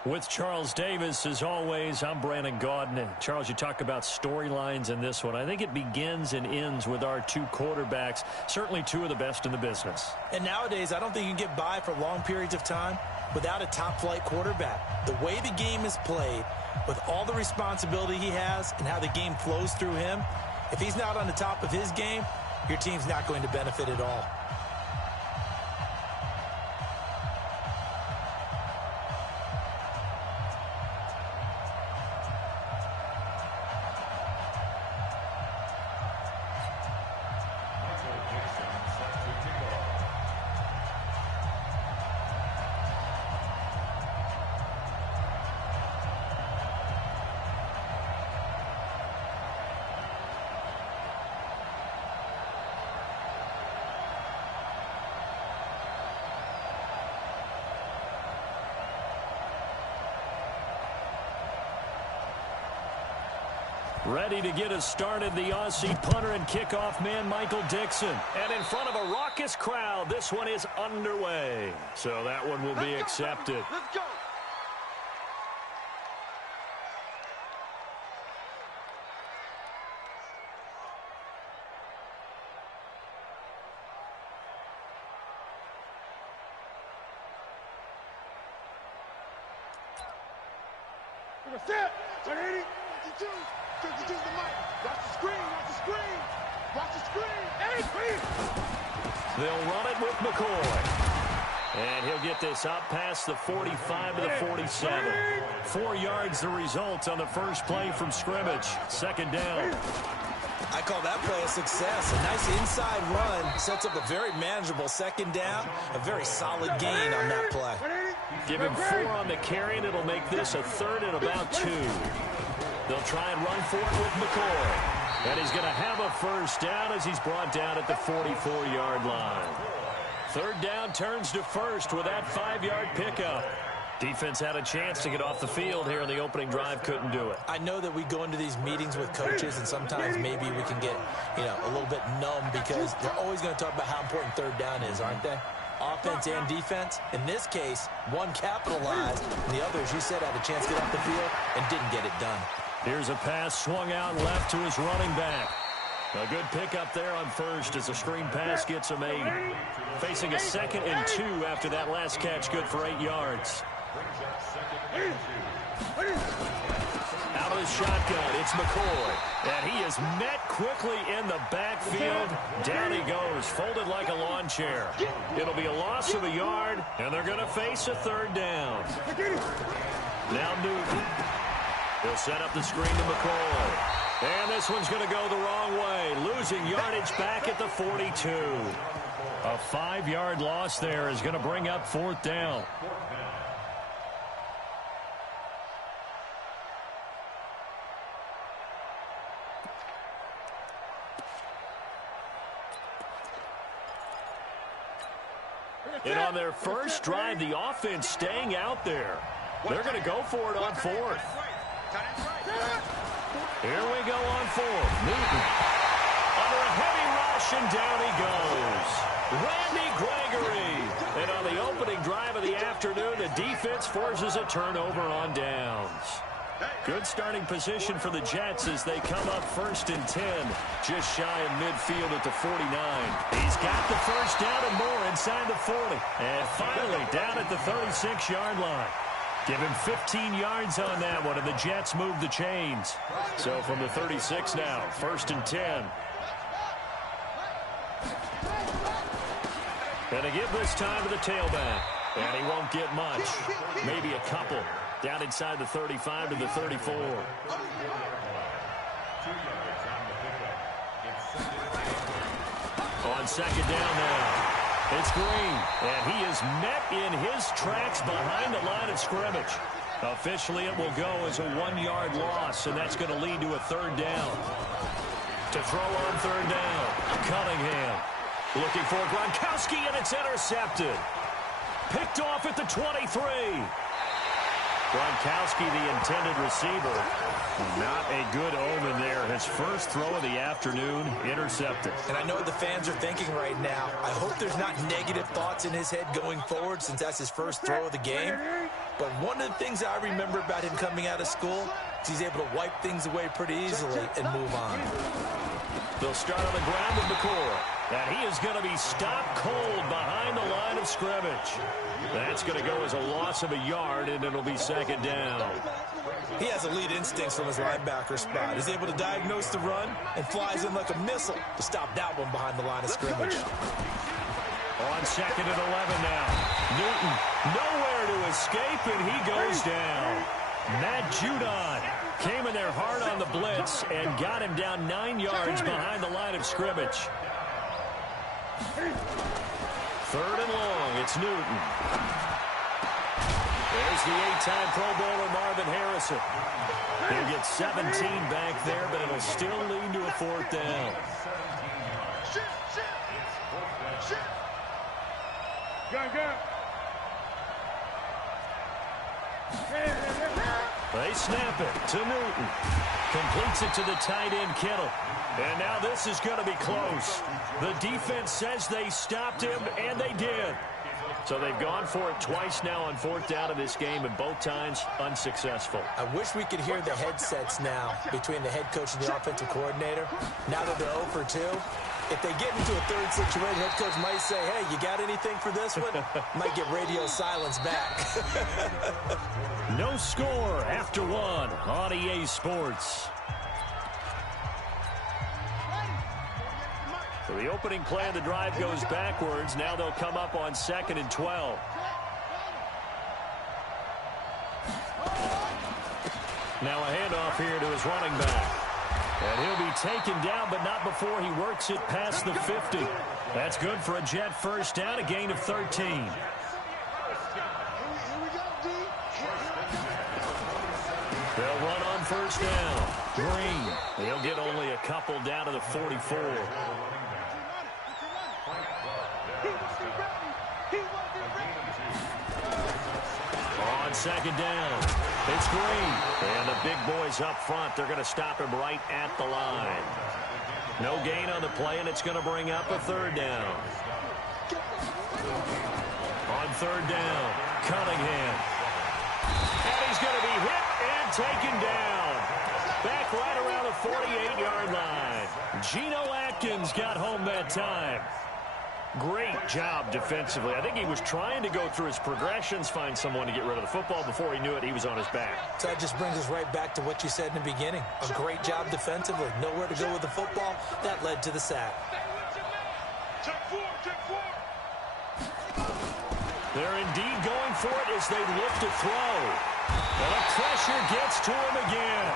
With Charles Davis, as always, I'm Brandon Gaudin. Charles, you talk about storylines in this one. I think it begins and ends with our two quarterbacks, certainly two of the best in the business. And nowadays, I don't think you can get by for long periods of time without a top-flight quarterback. The way the game is played, with all the responsibility he has and how the game flows through him, if he's not on the top of his game, your team's not going to benefit at all. Ready to get us started, the Aussie punter and kickoff man, Michael Dixon. And in front of a raucous crowd, this one is underway. So that one will be accepted. Let's go. Set. 180. 52. 52 is the mic. Watch the screen. Watch the screen. Watch the screen. Hey, They'll run it with McCoy. And he'll get this up past the 45 to the 47. 4 yards the result on the first play from scrimmage. Second down. I call that play a success. A nice inside run sets up a very manageable second down. A very solid gain on that play. Give him 4 on the carry, and it'll make this a third and about 2. They'll try and run for it with McCoy. And he's going to have a first down as he's brought down at the 44-yard line. Third down turns to first with that 5-yard pickup. Defense had a chance to get off the field here in the opening drive, couldn't do it. I know that we go into these meetings with coaches, and sometimes maybe we can get, a little bit numb because they're always going to talk about how important third down is, aren't they? Offense and defense. In this case, one capitalized, and the other, as you said, had a chance to get off the field and didn't get it done. Here's a pass swung out left to his running back. A good pickup there on first as a screen pass gets him 8. Facing a 2nd and 2 after that last catch, good for 8 yards. Out of the shotgun, it's McCoy. And he is met quickly in the backfield. Down he goes, folded like a lawn chair. It'll be a loss of a yard, and they're going to face a third down. Now Newton. He'll set up the screen to McCoy. And this one's going to go the wrong way. Losing yardage back at the 42. A 5-yard loss there is going to bring up 4th down. And on their first drive, the offense staying out there. They're going to go for it on 4th. Here we go on 4th. Newton under a heavy rush, and down he goes. Randy Gregory. And on the opening drive of the afternoon, the defense forces a turnover on downs. Good starting position for the Jets as they come up 1st and 10, just shy of midfield at the 49. He's got the first down and more inside the 40. And finally down at the 36-yard line. Give him 15 yards on that one, and the Jets move the chains. So from the 36 now, 1st and 10. And they give this time to the tailback. And he won't get much. Maybe a couple. Down inside the 35 to the 34. On second down now. It's Green, and he is met in his tracks behind the line of scrimmage. Officially, it will go as a 1-yard loss, and that's going to lead to a third down. To throw on third down, Cunningham. Looking for Gronkowski, and it's intercepted. Picked off at the 23. Gronkowski, the intended receiver. Not a good omen there. His first throw of the afternoon, intercepted. And I know what the fans are thinking right now. I hope there's not negative thoughts in his head going forward since that's his first throw of the game. But one of the things I remember about him coming out of school is he's able to wipe things away pretty easily and move on. They'll start on the ground with McCoy. And he is going to be stopped cold behind the line of scrimmage. That's going to go as a loss of a yard, and it'll be second down. He has elite instincts from his linebacker spot. He's able to diagnose the run and flies in like a missile to stop that one behind the line of scrimmage. On second and 11 now. Newton nowhere to escape, and he goes down. Matt Judon came in there hard on the blitz and got him down 9 yards behind the line of scrimmage. Third and long, it's Newton. There's the 8-time Pro Bowler Marvin Harrison. He'll get 17 back there, but it'll still lead to a fourth down. They snap it to Newton. Completes it to the tight end, Kittle. And now this is going to be close. The defense says they stopped him, and they did. So they've gone for it twice now on fourth down in this game, and both times unsuccessful. I wish we could hear the headsets now between the head coach and the offensive coordinator. Now that they're 0 for 2, if they get into a third situation, head coach might say, hey, you got anything for this one? Might get radio silence back. No score after one on EA Sports. So the opening play of the drive goes backwards. Now they'll come up on second and 12. Now a handoff here to his running back. And he'll be taken down, but not before he works it past the 50. That's good for a Jet first down, a gain of 13. They'll run on first down. Green. He'll get only a couple down to the 44. On second down, it's Green. And the big boys up front, they're going to stop him right at the line. No gain on the play, and it's going to bring up a third down. On third down, Cunningham. And he's going to be hit and taken down. Back right around the 48-yard line. Geno Atkins got home that time. Great job defensively. I think he was trying to go through his progressions, find someone to get rid of the football. Before he knew it, he was on his back. So that just brings us right back to what you said in the beginning. A great job defensively. Nowhere to go with the football. That led to the sack. They're indeed going for it as they look to throw. And the pressure gets to him again.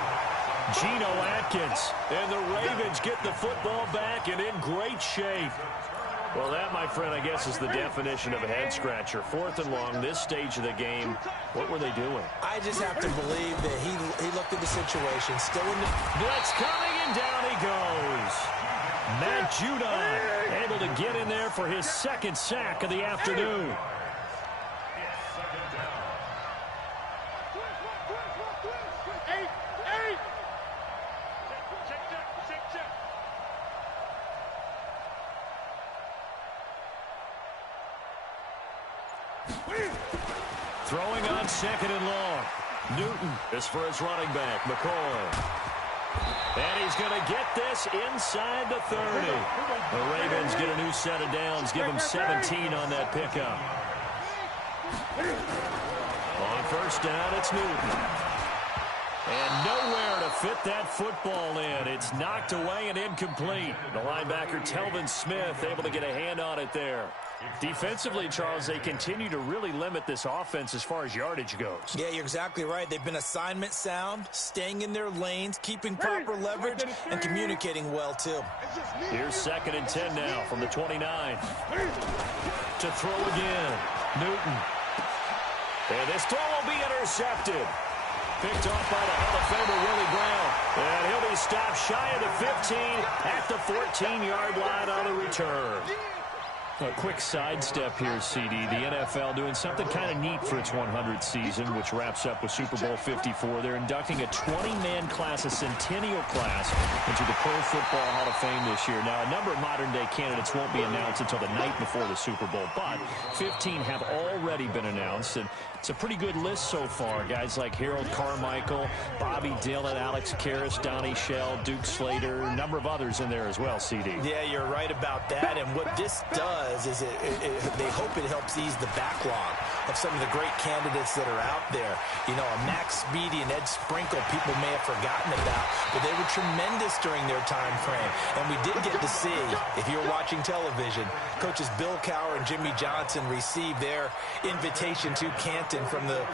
Geno Atkins. And the Ravens get the football back and in great shape. Well, that, my friend, I guess is the definition of a head-scratcher. Fourth and long, this stage of the game. What were they doing? I just have to believe that he looked at the situation. Still in the blitz coming, and down he goes. Matt Judon able to get in there for his second sack of the afternoon. Throwing on second and long. Newton is for his running back, McCoy. And he's going to get this inside the 30. The Ravens get a new set of downs, give him 17 on that pickup. On first down, it's Newton. And nowhere to fit that football in. It's knocked away and incomplete. The linebacker, Telvin Smith, able to get a hand on it there. Defensively, Charles, they continue to really limit this offense as far as yardage goes. Yeah, you're exactly right. They've been assignment sound, staying in their lanes, keeping proper leverage, and communicating well, too. Here's second and 10 now from the 29. To throw again, Newton. And this throw will be intercepted. Picked off by the Hall of Famer, Willie Brown. And he'll be stopped shy of the 15 at the 14-yard line on the return. A quick sidestep here, CD. The NFL doing something kind of neat for its 100th season, which wraps up with Super Bowl 54. They're inducting a 20-man class, a centennial class, into the Pro Football Hall of Fame this year. Now, a number of modern-day candidates won't be announced until the night before the Super Bowl, but 15 have already been announced, and it's a pretty good list so far. Guys like Harold Carmichael, Bobby Dillon, Alex Karras, Donnie Shell, Duke Slater, a number of others in there as well, CD. Yeah, you're right about that, and what this does is they hope it helps ease the backlog of some of the great candidates that are out there. You know, a Max Speedy and Ed Sprinkle, people may have forgotten about, but they were tremendous during their time frame. And we did get to see, if you were watching television, coaches Bill Cowher and Jimmy Johnson receive their invitation to Canton from the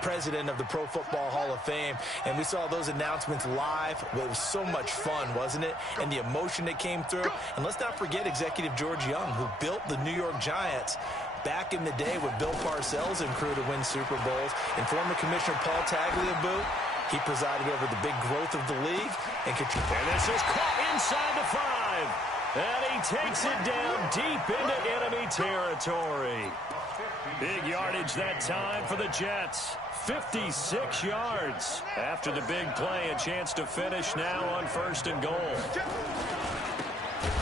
president of the Pro Football Hall of Fame. And we saw those announcements live. It was so much fun, wasn't it? And the emotion that came through. And let's not forget Executive George Young, who built the New York Giants back in the day with Bill Parcells and crew to win Super Bowls. And former Commissioner Paul Tagliabue, he presided over the big growth of the league. And this is caught inside the 5. And he takes it down deep into enemy territory. Big yardage that time for the Jets. 56 yards. After the big play, a chance to finish now on 1st and goal.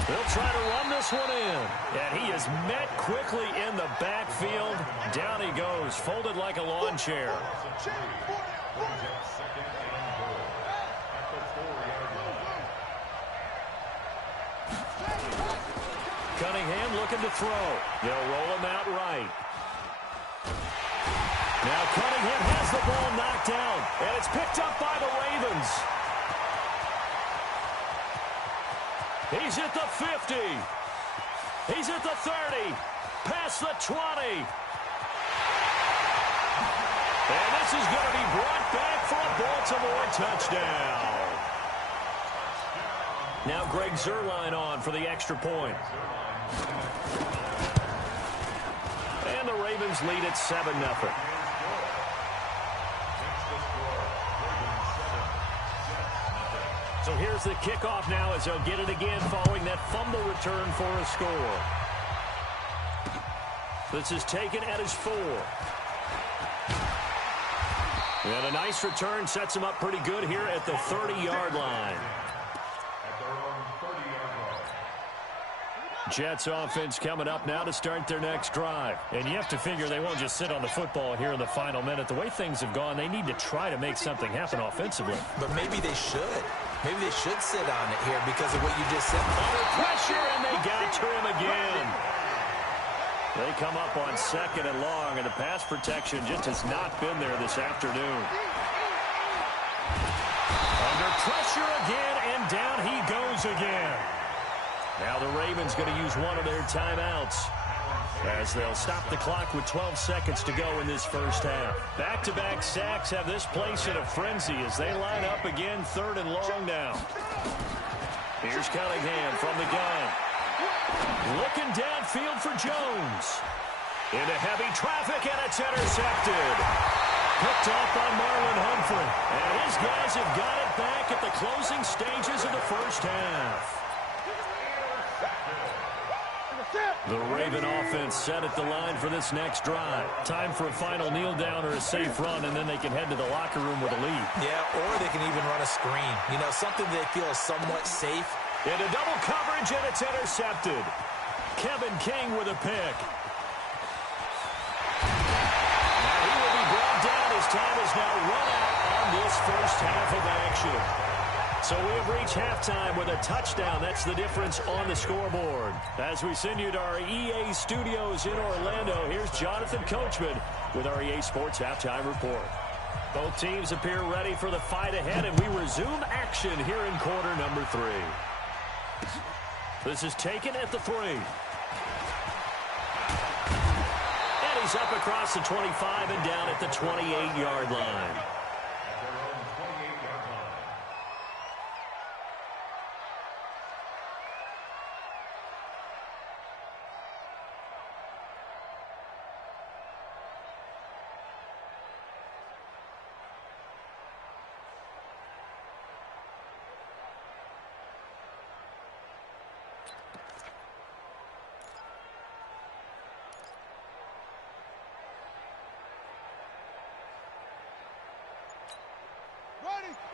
They'll try to run this one in. And he is met quickly in the backfield. Down he goes, folded like a lawn chair. Cunningham looking to throw. They'll roll him out right. Now Cunningham has the ball knocked down, and it's picked up by the Ravens. He's at the 50. He's at the 30. Past the 20. And this is going to be brought back for a Baltimore touchdown. Now Greg Zuerlein on for the extra point. And the Ravens lead at 7-0. So here's the kickoff now as they'll get it again following that fumble return for a score. This is taken at his 4. And a nice return sets him up pretty good here at the 30-yard line. Jets offense coming up now to start their next drive. And you have to figure they won't just sit on the football here in the final minute. The way things have gone, they need to try to make something happen offensively. But maybe they should. Maybe they should sit on it here because of what you just said. Under pressure, and they got to him again. They come up on 2nd and long, and the pass protection just has not been there this afternoon. Under pressure again, and down he goes again. Now the Ravens going to use one of their timeouts as they'll stop the clock with 12 seconds to go in this first half. Back-to-back sacks have this place in a frenzy as they line up again 3rd and long now. Here's Cunningham from the gun. Looking downfield for Jones. Into heavy traffic, and it's intercepted. Picked off by Marlon Humphrey. And his guys have got it back at the closing stages of the first half. The Raven offense set at the line for this next drive. Time for a final kneel down or a safe run, and then they can head to the locker room with a lead. Yeah, or they can even run a screen. You know, something they feel is somewhat safe. Into double coverage, and it's intercepted. Kevin King with a pick. Now he will be brought down. His time is now run out on this first half of action. So we have reached halftime with a touchdown. That's the difference on the scoreboard. As we send you to our EA studios in Orlando, here's Jonathan Coachman with our EA Sports Halftime Report. Both teams appear ready for the fight ahead, and we resume action here in quarter number 3. This is taken at the 3. And he's up across the 25 and down at the 28-yard line.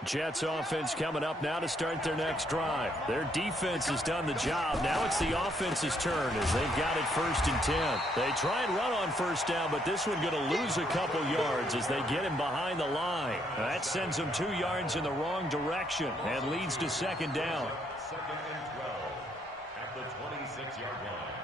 Jets offense coming up now to start their next drive. Their defense has done the job. Now it's the offense's turn as they've got it 1st and 10. They try and run on first down, but this one going to lose a couple yards as they get him behind the line. That sends them 2 yards in the wrong direction and leads to 2nd down. 2nd and 12 at the 26-yard line.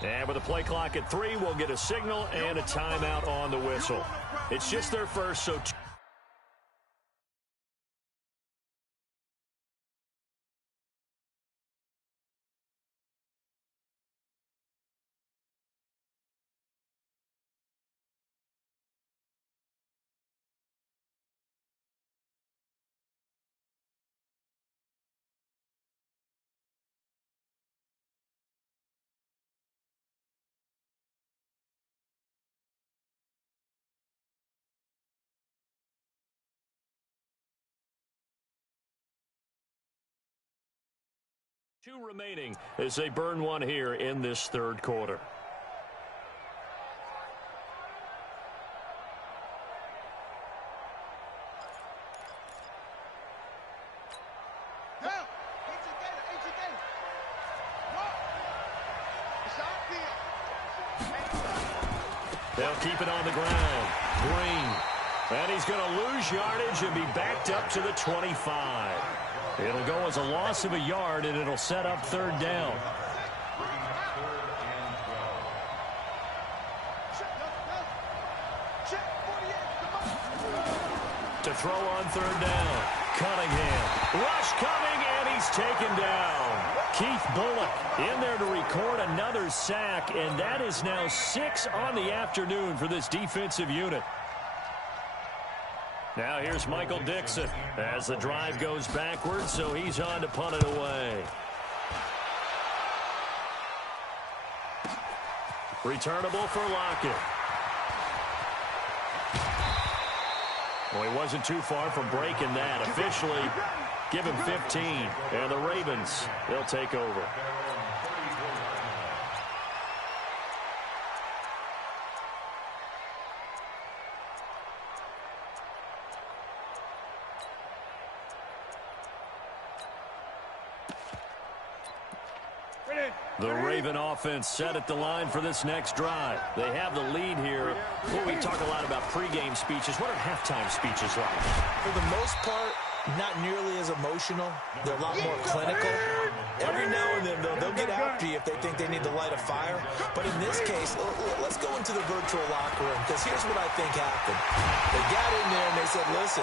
And with the play clock at 3, we'll get a signal and a timeout on the whistle. It's just their first, so... Two remaining as they burn one here in this 3rd quarter. They'll keep it on the ground. Green. And he's going to lose yardage and be backed up to the 25. It'll go as a loss of a yard, and it'll set up 3rd down. To throw on 3rd down. Cunningham. Rush coming, and he's taken down. Keith Bullock in there to record another sack, and that is now 6 on the afternoon for this defensive unit. Now here's Michael Dixon as the drive goes backwards, so he's on to punt it away. Returnable for Lockett. Well, he wasn't too far from breaking that. Officially, give him 15, and the Ravens, they'll take over. The Raven offense set at the line for this next drive. They have the lead here. Well, we talk a lot about pregame speeches. What are halftime speeches like? For the most part, not nearly as emotional. They're a lot more clinical. Every now and then, they'll get after you if they think they need to light a fire. But in this case, let's go into the virtual locker room, because here's what I think happened. They got in there and they said, listen,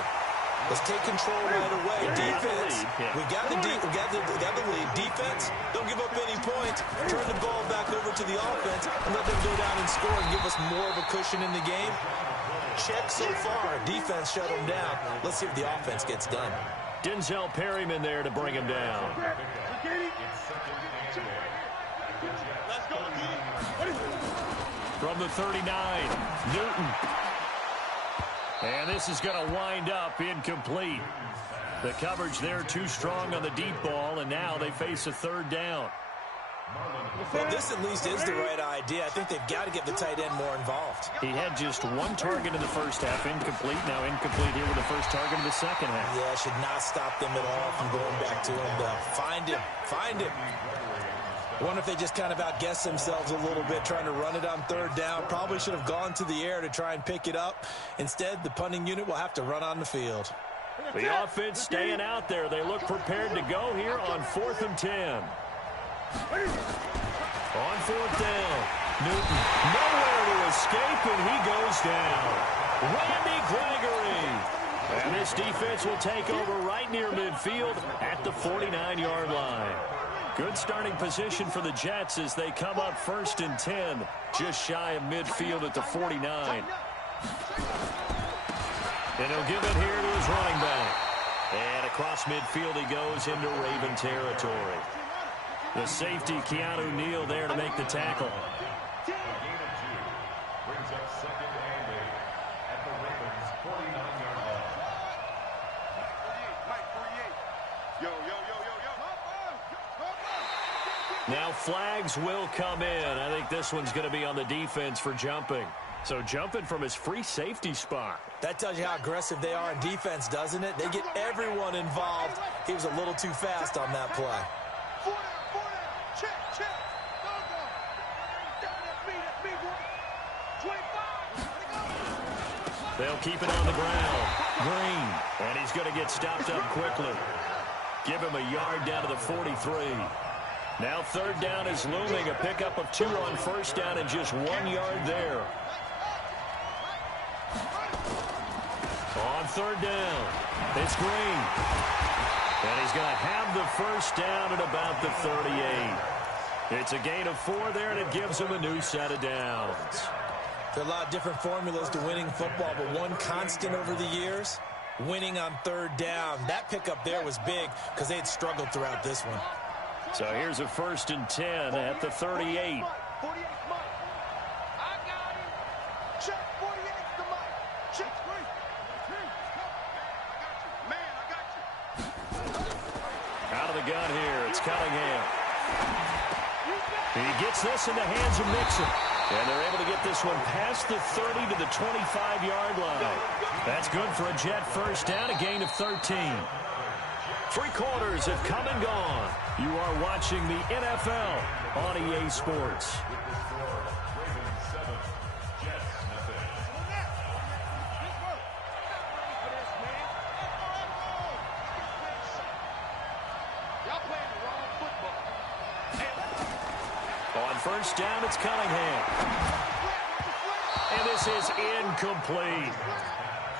let's take control right away. Defense, we got the lead. Defense, don't give up any points. Turn the ball back over to the offense and let them go down and score and give us more of a cushion in the game. Check so far. Defense shut them down. Let's see if the offense gets done. Denzel Perryman there to bring him down. From the 39, Newton. And this is going to wind up incomplete. The coverage there too strong on the deep ball, and now they face a 3rd down. Well, this at least is the right idea. I think they've got to get the tight end more involved. He had just 1 target in the first half, incomplete. Now incomplete here with the first target in the second half. Yeah, should not stop them at all from going back to him. Find him. I wonder if they just kind of outguessed themselves a little bit trying to run it on third down. Probably should have gone to the air to try and pick it up. Instead, the punting unit will have to run on the field. The offense staying out there. They look prepared to go here on 4th and 10. On 4th down, Newton nowhere to escape, and he goes down. Randy Gregory. And this defense will take over right near midfield at the 49-yard line. Good starting position for the Jets as they come up 1st and 10, just shy of midfield at the 49. And he'll give it here to his running back. And across midfield he goes into Raven territory. The safety, Keanu Neal, there to make the tackle. A gain of 2 brings up 2nd and 8 at the Ravens' 49-yard line. Mike, 48. Yo, yo, yo, yo, yo. Now flags will come in. I think this one's going to be on the defense for jumping. So jumping from his free safety spot. That tells you how aggressive they are in defense, doesn't it? They get everyone involved. He was a little too fast on that play. 4 down, 4 down. Check, check. Go, go. That's me, boy. 25. They'll keep it on the ground. Green. And he's going to get stopped up quickly. Give him a yard down to the 43. Now 3rd down is looming. A pickup of 2 on 1st down and just 1 yard there. On 3rd down, it's Green. And he's going to have the 1st down at about the 38. It's a gain of 4 there, and it gives him a new set of downs. There are a lot of different formulas to winning football, but one constant over the years, winning on 3rd down. That pickup there was big because they had struggled throughout this one. So here's a 1st and 10 at the 38. 48 Mike. I got him. Check 48 to Mike. Check 3. Man, I got you. Out of the gun here, it's Cunningham. He gets this in the hands of Mixon. And they're able to get this one past the 30 to the 25-yard line. That's good for a Jet 1st down, a gain of 13. 3 quarters have come and gone. You are watching the NFL on EA Sports. On 1st down, it's Cunningham. And this is incomplete.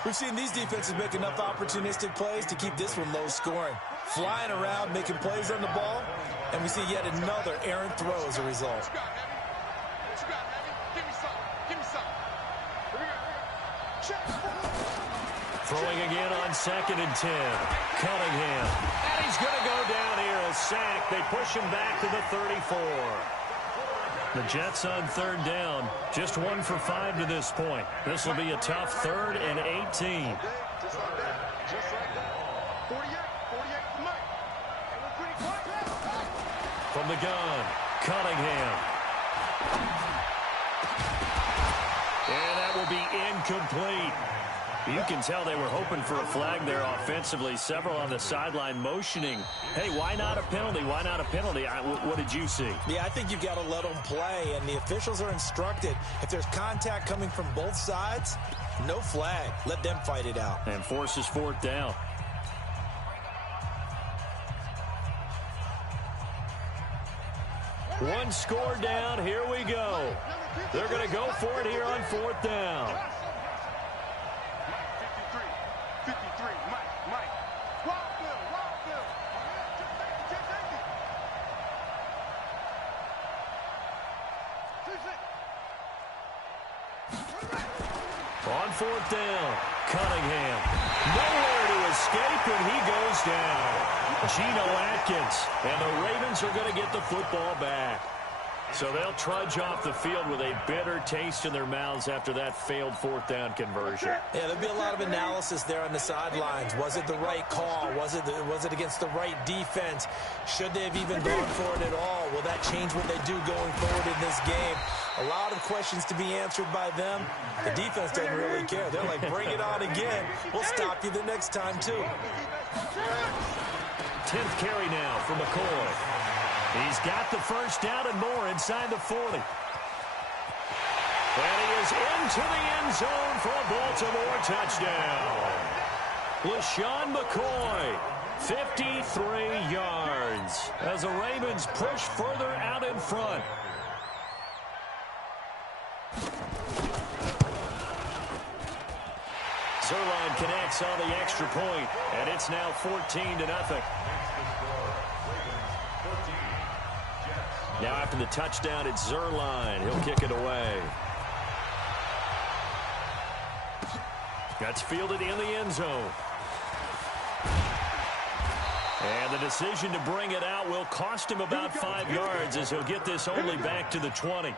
We've seen these defenses make enough opportunistic plays to keep this one low scoring. Flying around, making plays on the ball, and we see yet another errant throw as a result. What you got, Heavy? Give me something. Give me something. Check. Throwing again on 2nd and 10. Cunningham. And he's going to go down here, a sack. They push him back to the 34. The Jets on 3rd down. Just 1 for 5 to this point. This will be a tough 3rd and 18. Just like that. Just like that. 48 to Mike. And we're pretty quiet. From the gun, Cunningham. And that will be incomplete. You can tell they were hoping for a flag there offensively. Several on the sideline motioning. Hey, why not a penalty? Why not a penalty? What did you see? Yeah, I think you've got to let them play, and the officials are instructed. If there's contact coming from both sides, no flag. Let them fight it out. And forces 4th down. One score down. Here we go. They're going to go for it here on 4th down. 53, Mike. Rockville. On 4th down, Cunningham. Nowhere to escape, and he goes down. Geno Atkins, and the Ravens are going to get the football back. So they'll trudge off the field with a bitter taste in their mouths after that failed 4th down conversion. Yeah, there'll be a lot of analysis there on the sidelines. Was it the right call? Was it against the right defense? Should they have even gone for it at all? Will that change what they do going forward in this game? A lot of questions to be answered by them. The defense doesn't really care. They're like, bring it on again. We'll stop you the next time, too. 10th carry now for McCoy. He's got the first down and more inside the 40. And he is into the end zone for a Baltimore touchdown. LeSean McCoy, 53 yards as the Ravens push further out in front. Zuerlein connects on the extra point, and it's now 14-0. Now after the touchdown, it's Zuerlein. He'll kick it away. That's fielded in the end zone. And the decision to bring it out will cost him about 5 yards as he'll get this only back to the 20.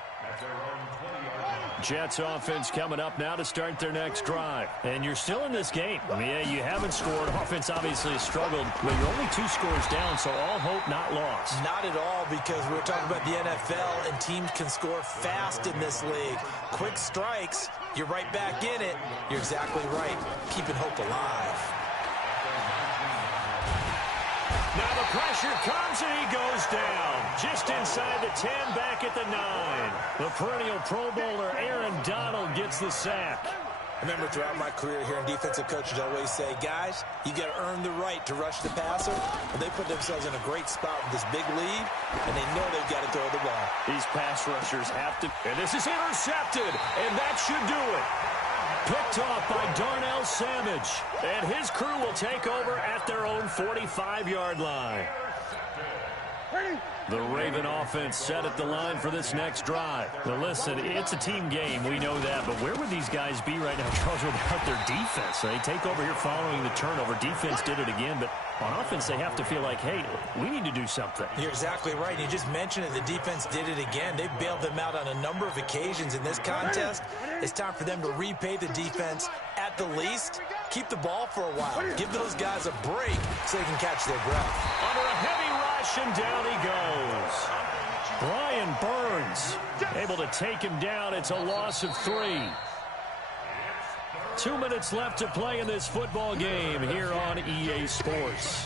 Jets offense coming up now to start their next drive. And you're still in this game. Yeah, you haven't scored. Offense obviously has struggled, but you're only 2 scores down, so all hope not lost. Not at all, because we're talking about the NFL, and teams can score fast in this league. Quick strikes, you're right back in it. You're exactly right. Keeping hope alive. Now the pressure comes and he goes down. Just inside the 10, back at the 9. The perennial Pro Bowler Aaron Donald gets the sack. I remember throughout my career hearing defensive coaches always say, guys, you got to earn the right to rush the passer. And they put themselves in a great spot with this big lead, and they know they've got to throw the ball. These pass rushers have to. And this is intercepted, and that should do it. Picked off by Darnell Savage. And his crew will take over at their own 45-yard line. The Raven offense set at the line for this next drive. Now listen, it's a team game, we know that, but where would these guys be right now, Charles, without their defense? They take over here following the turnover. Defense did it again, but on offense they have to feel like, hey, we need to do something. You're exactly right. You just mentioned it. The defense did it again. They bailed them out on a number of occasions in this contest. It's time for them to repay the defense at the least. Keep the ball for a while. Give those guys a break so they can catch their breath. Under a heavy rush, and down he goes. Brian Burns able to take him down. It's a loss of 3. 2 minutes left to play in this football game here on EA Sports.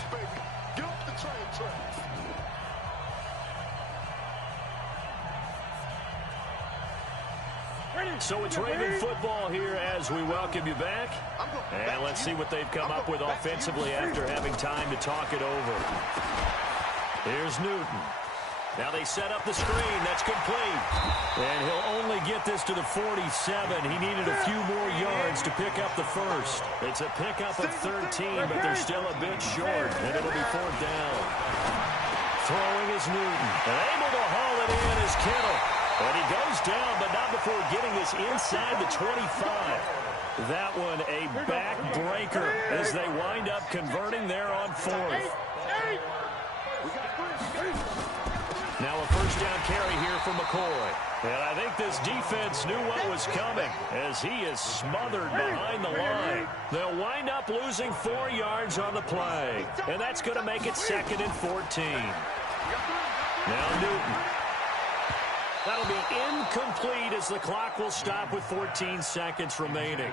So it's Raven football here as we welcome you back. And let's see what they've come up with offensively after having time to talk it over. Here's Newton. Now they set up the screen. That's complete. And he'll only get this to the 47. He needed a few more yards to pick up the first. It's a pickup of 13, but they're still a bit short. And it'll be 4th down. Throwing is Newton. And able to haul it in is Kittle. And he goes down, but not before getting this inside the 25. That one a backbreaker as they wind up converting there on 4th. Now a first down carry here for McCoy. And I think this defense knew what was coming as he is smothered behind the line. They'll wind up losing 4 yards on the play. And that's going to make it 2nd and 14. Now Newton. That'll be incomplete as the clock will stop with 14 seconds remaining.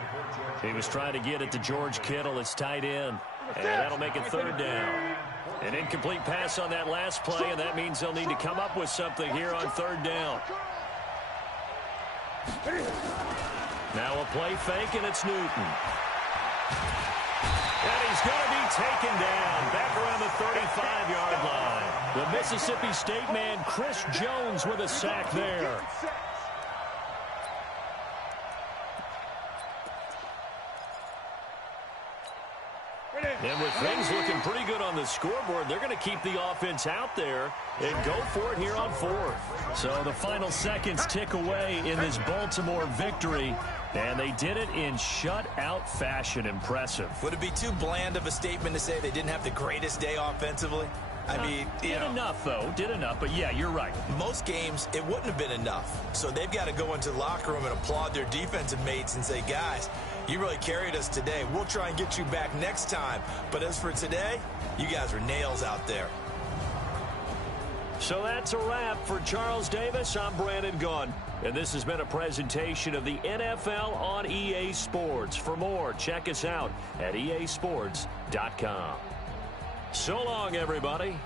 He was trying to get it to George Kittle, his tight end. And that'll make it 3rd down. An incomplete pass on that last play, and that means they'll need to come up with something here on 3rd down. Now a play fake, and it's Newton. And he's going to be taken down back around the 35-yard line. The Mississippi State man, Chris Jones, with a sack there. And with things looking pretty good on the scoreboard, they're going to keep the offense out there and go for it here on 4th. So the final seconds tick away in this Baltimore victory, and they did it in shutout fashion. Impressive. Would it be too bland of a statement to say they didn't have the greatest day offensively? I mean, did enough, though. Did enough, but yeah, you're right. Most games, it wouldn't have been enough. So they've got to go into the locker room and applaud their defensive mates and say, guys, you really carried us today. We'll try and get you back next time. But as for today, you guys are nails out there. So that's a wrap for Charles Davis. I'm Brandon Gunn. And this has been a presentation of the NFL on EA Sports. For more, check us out at easports.com. So long, everybody.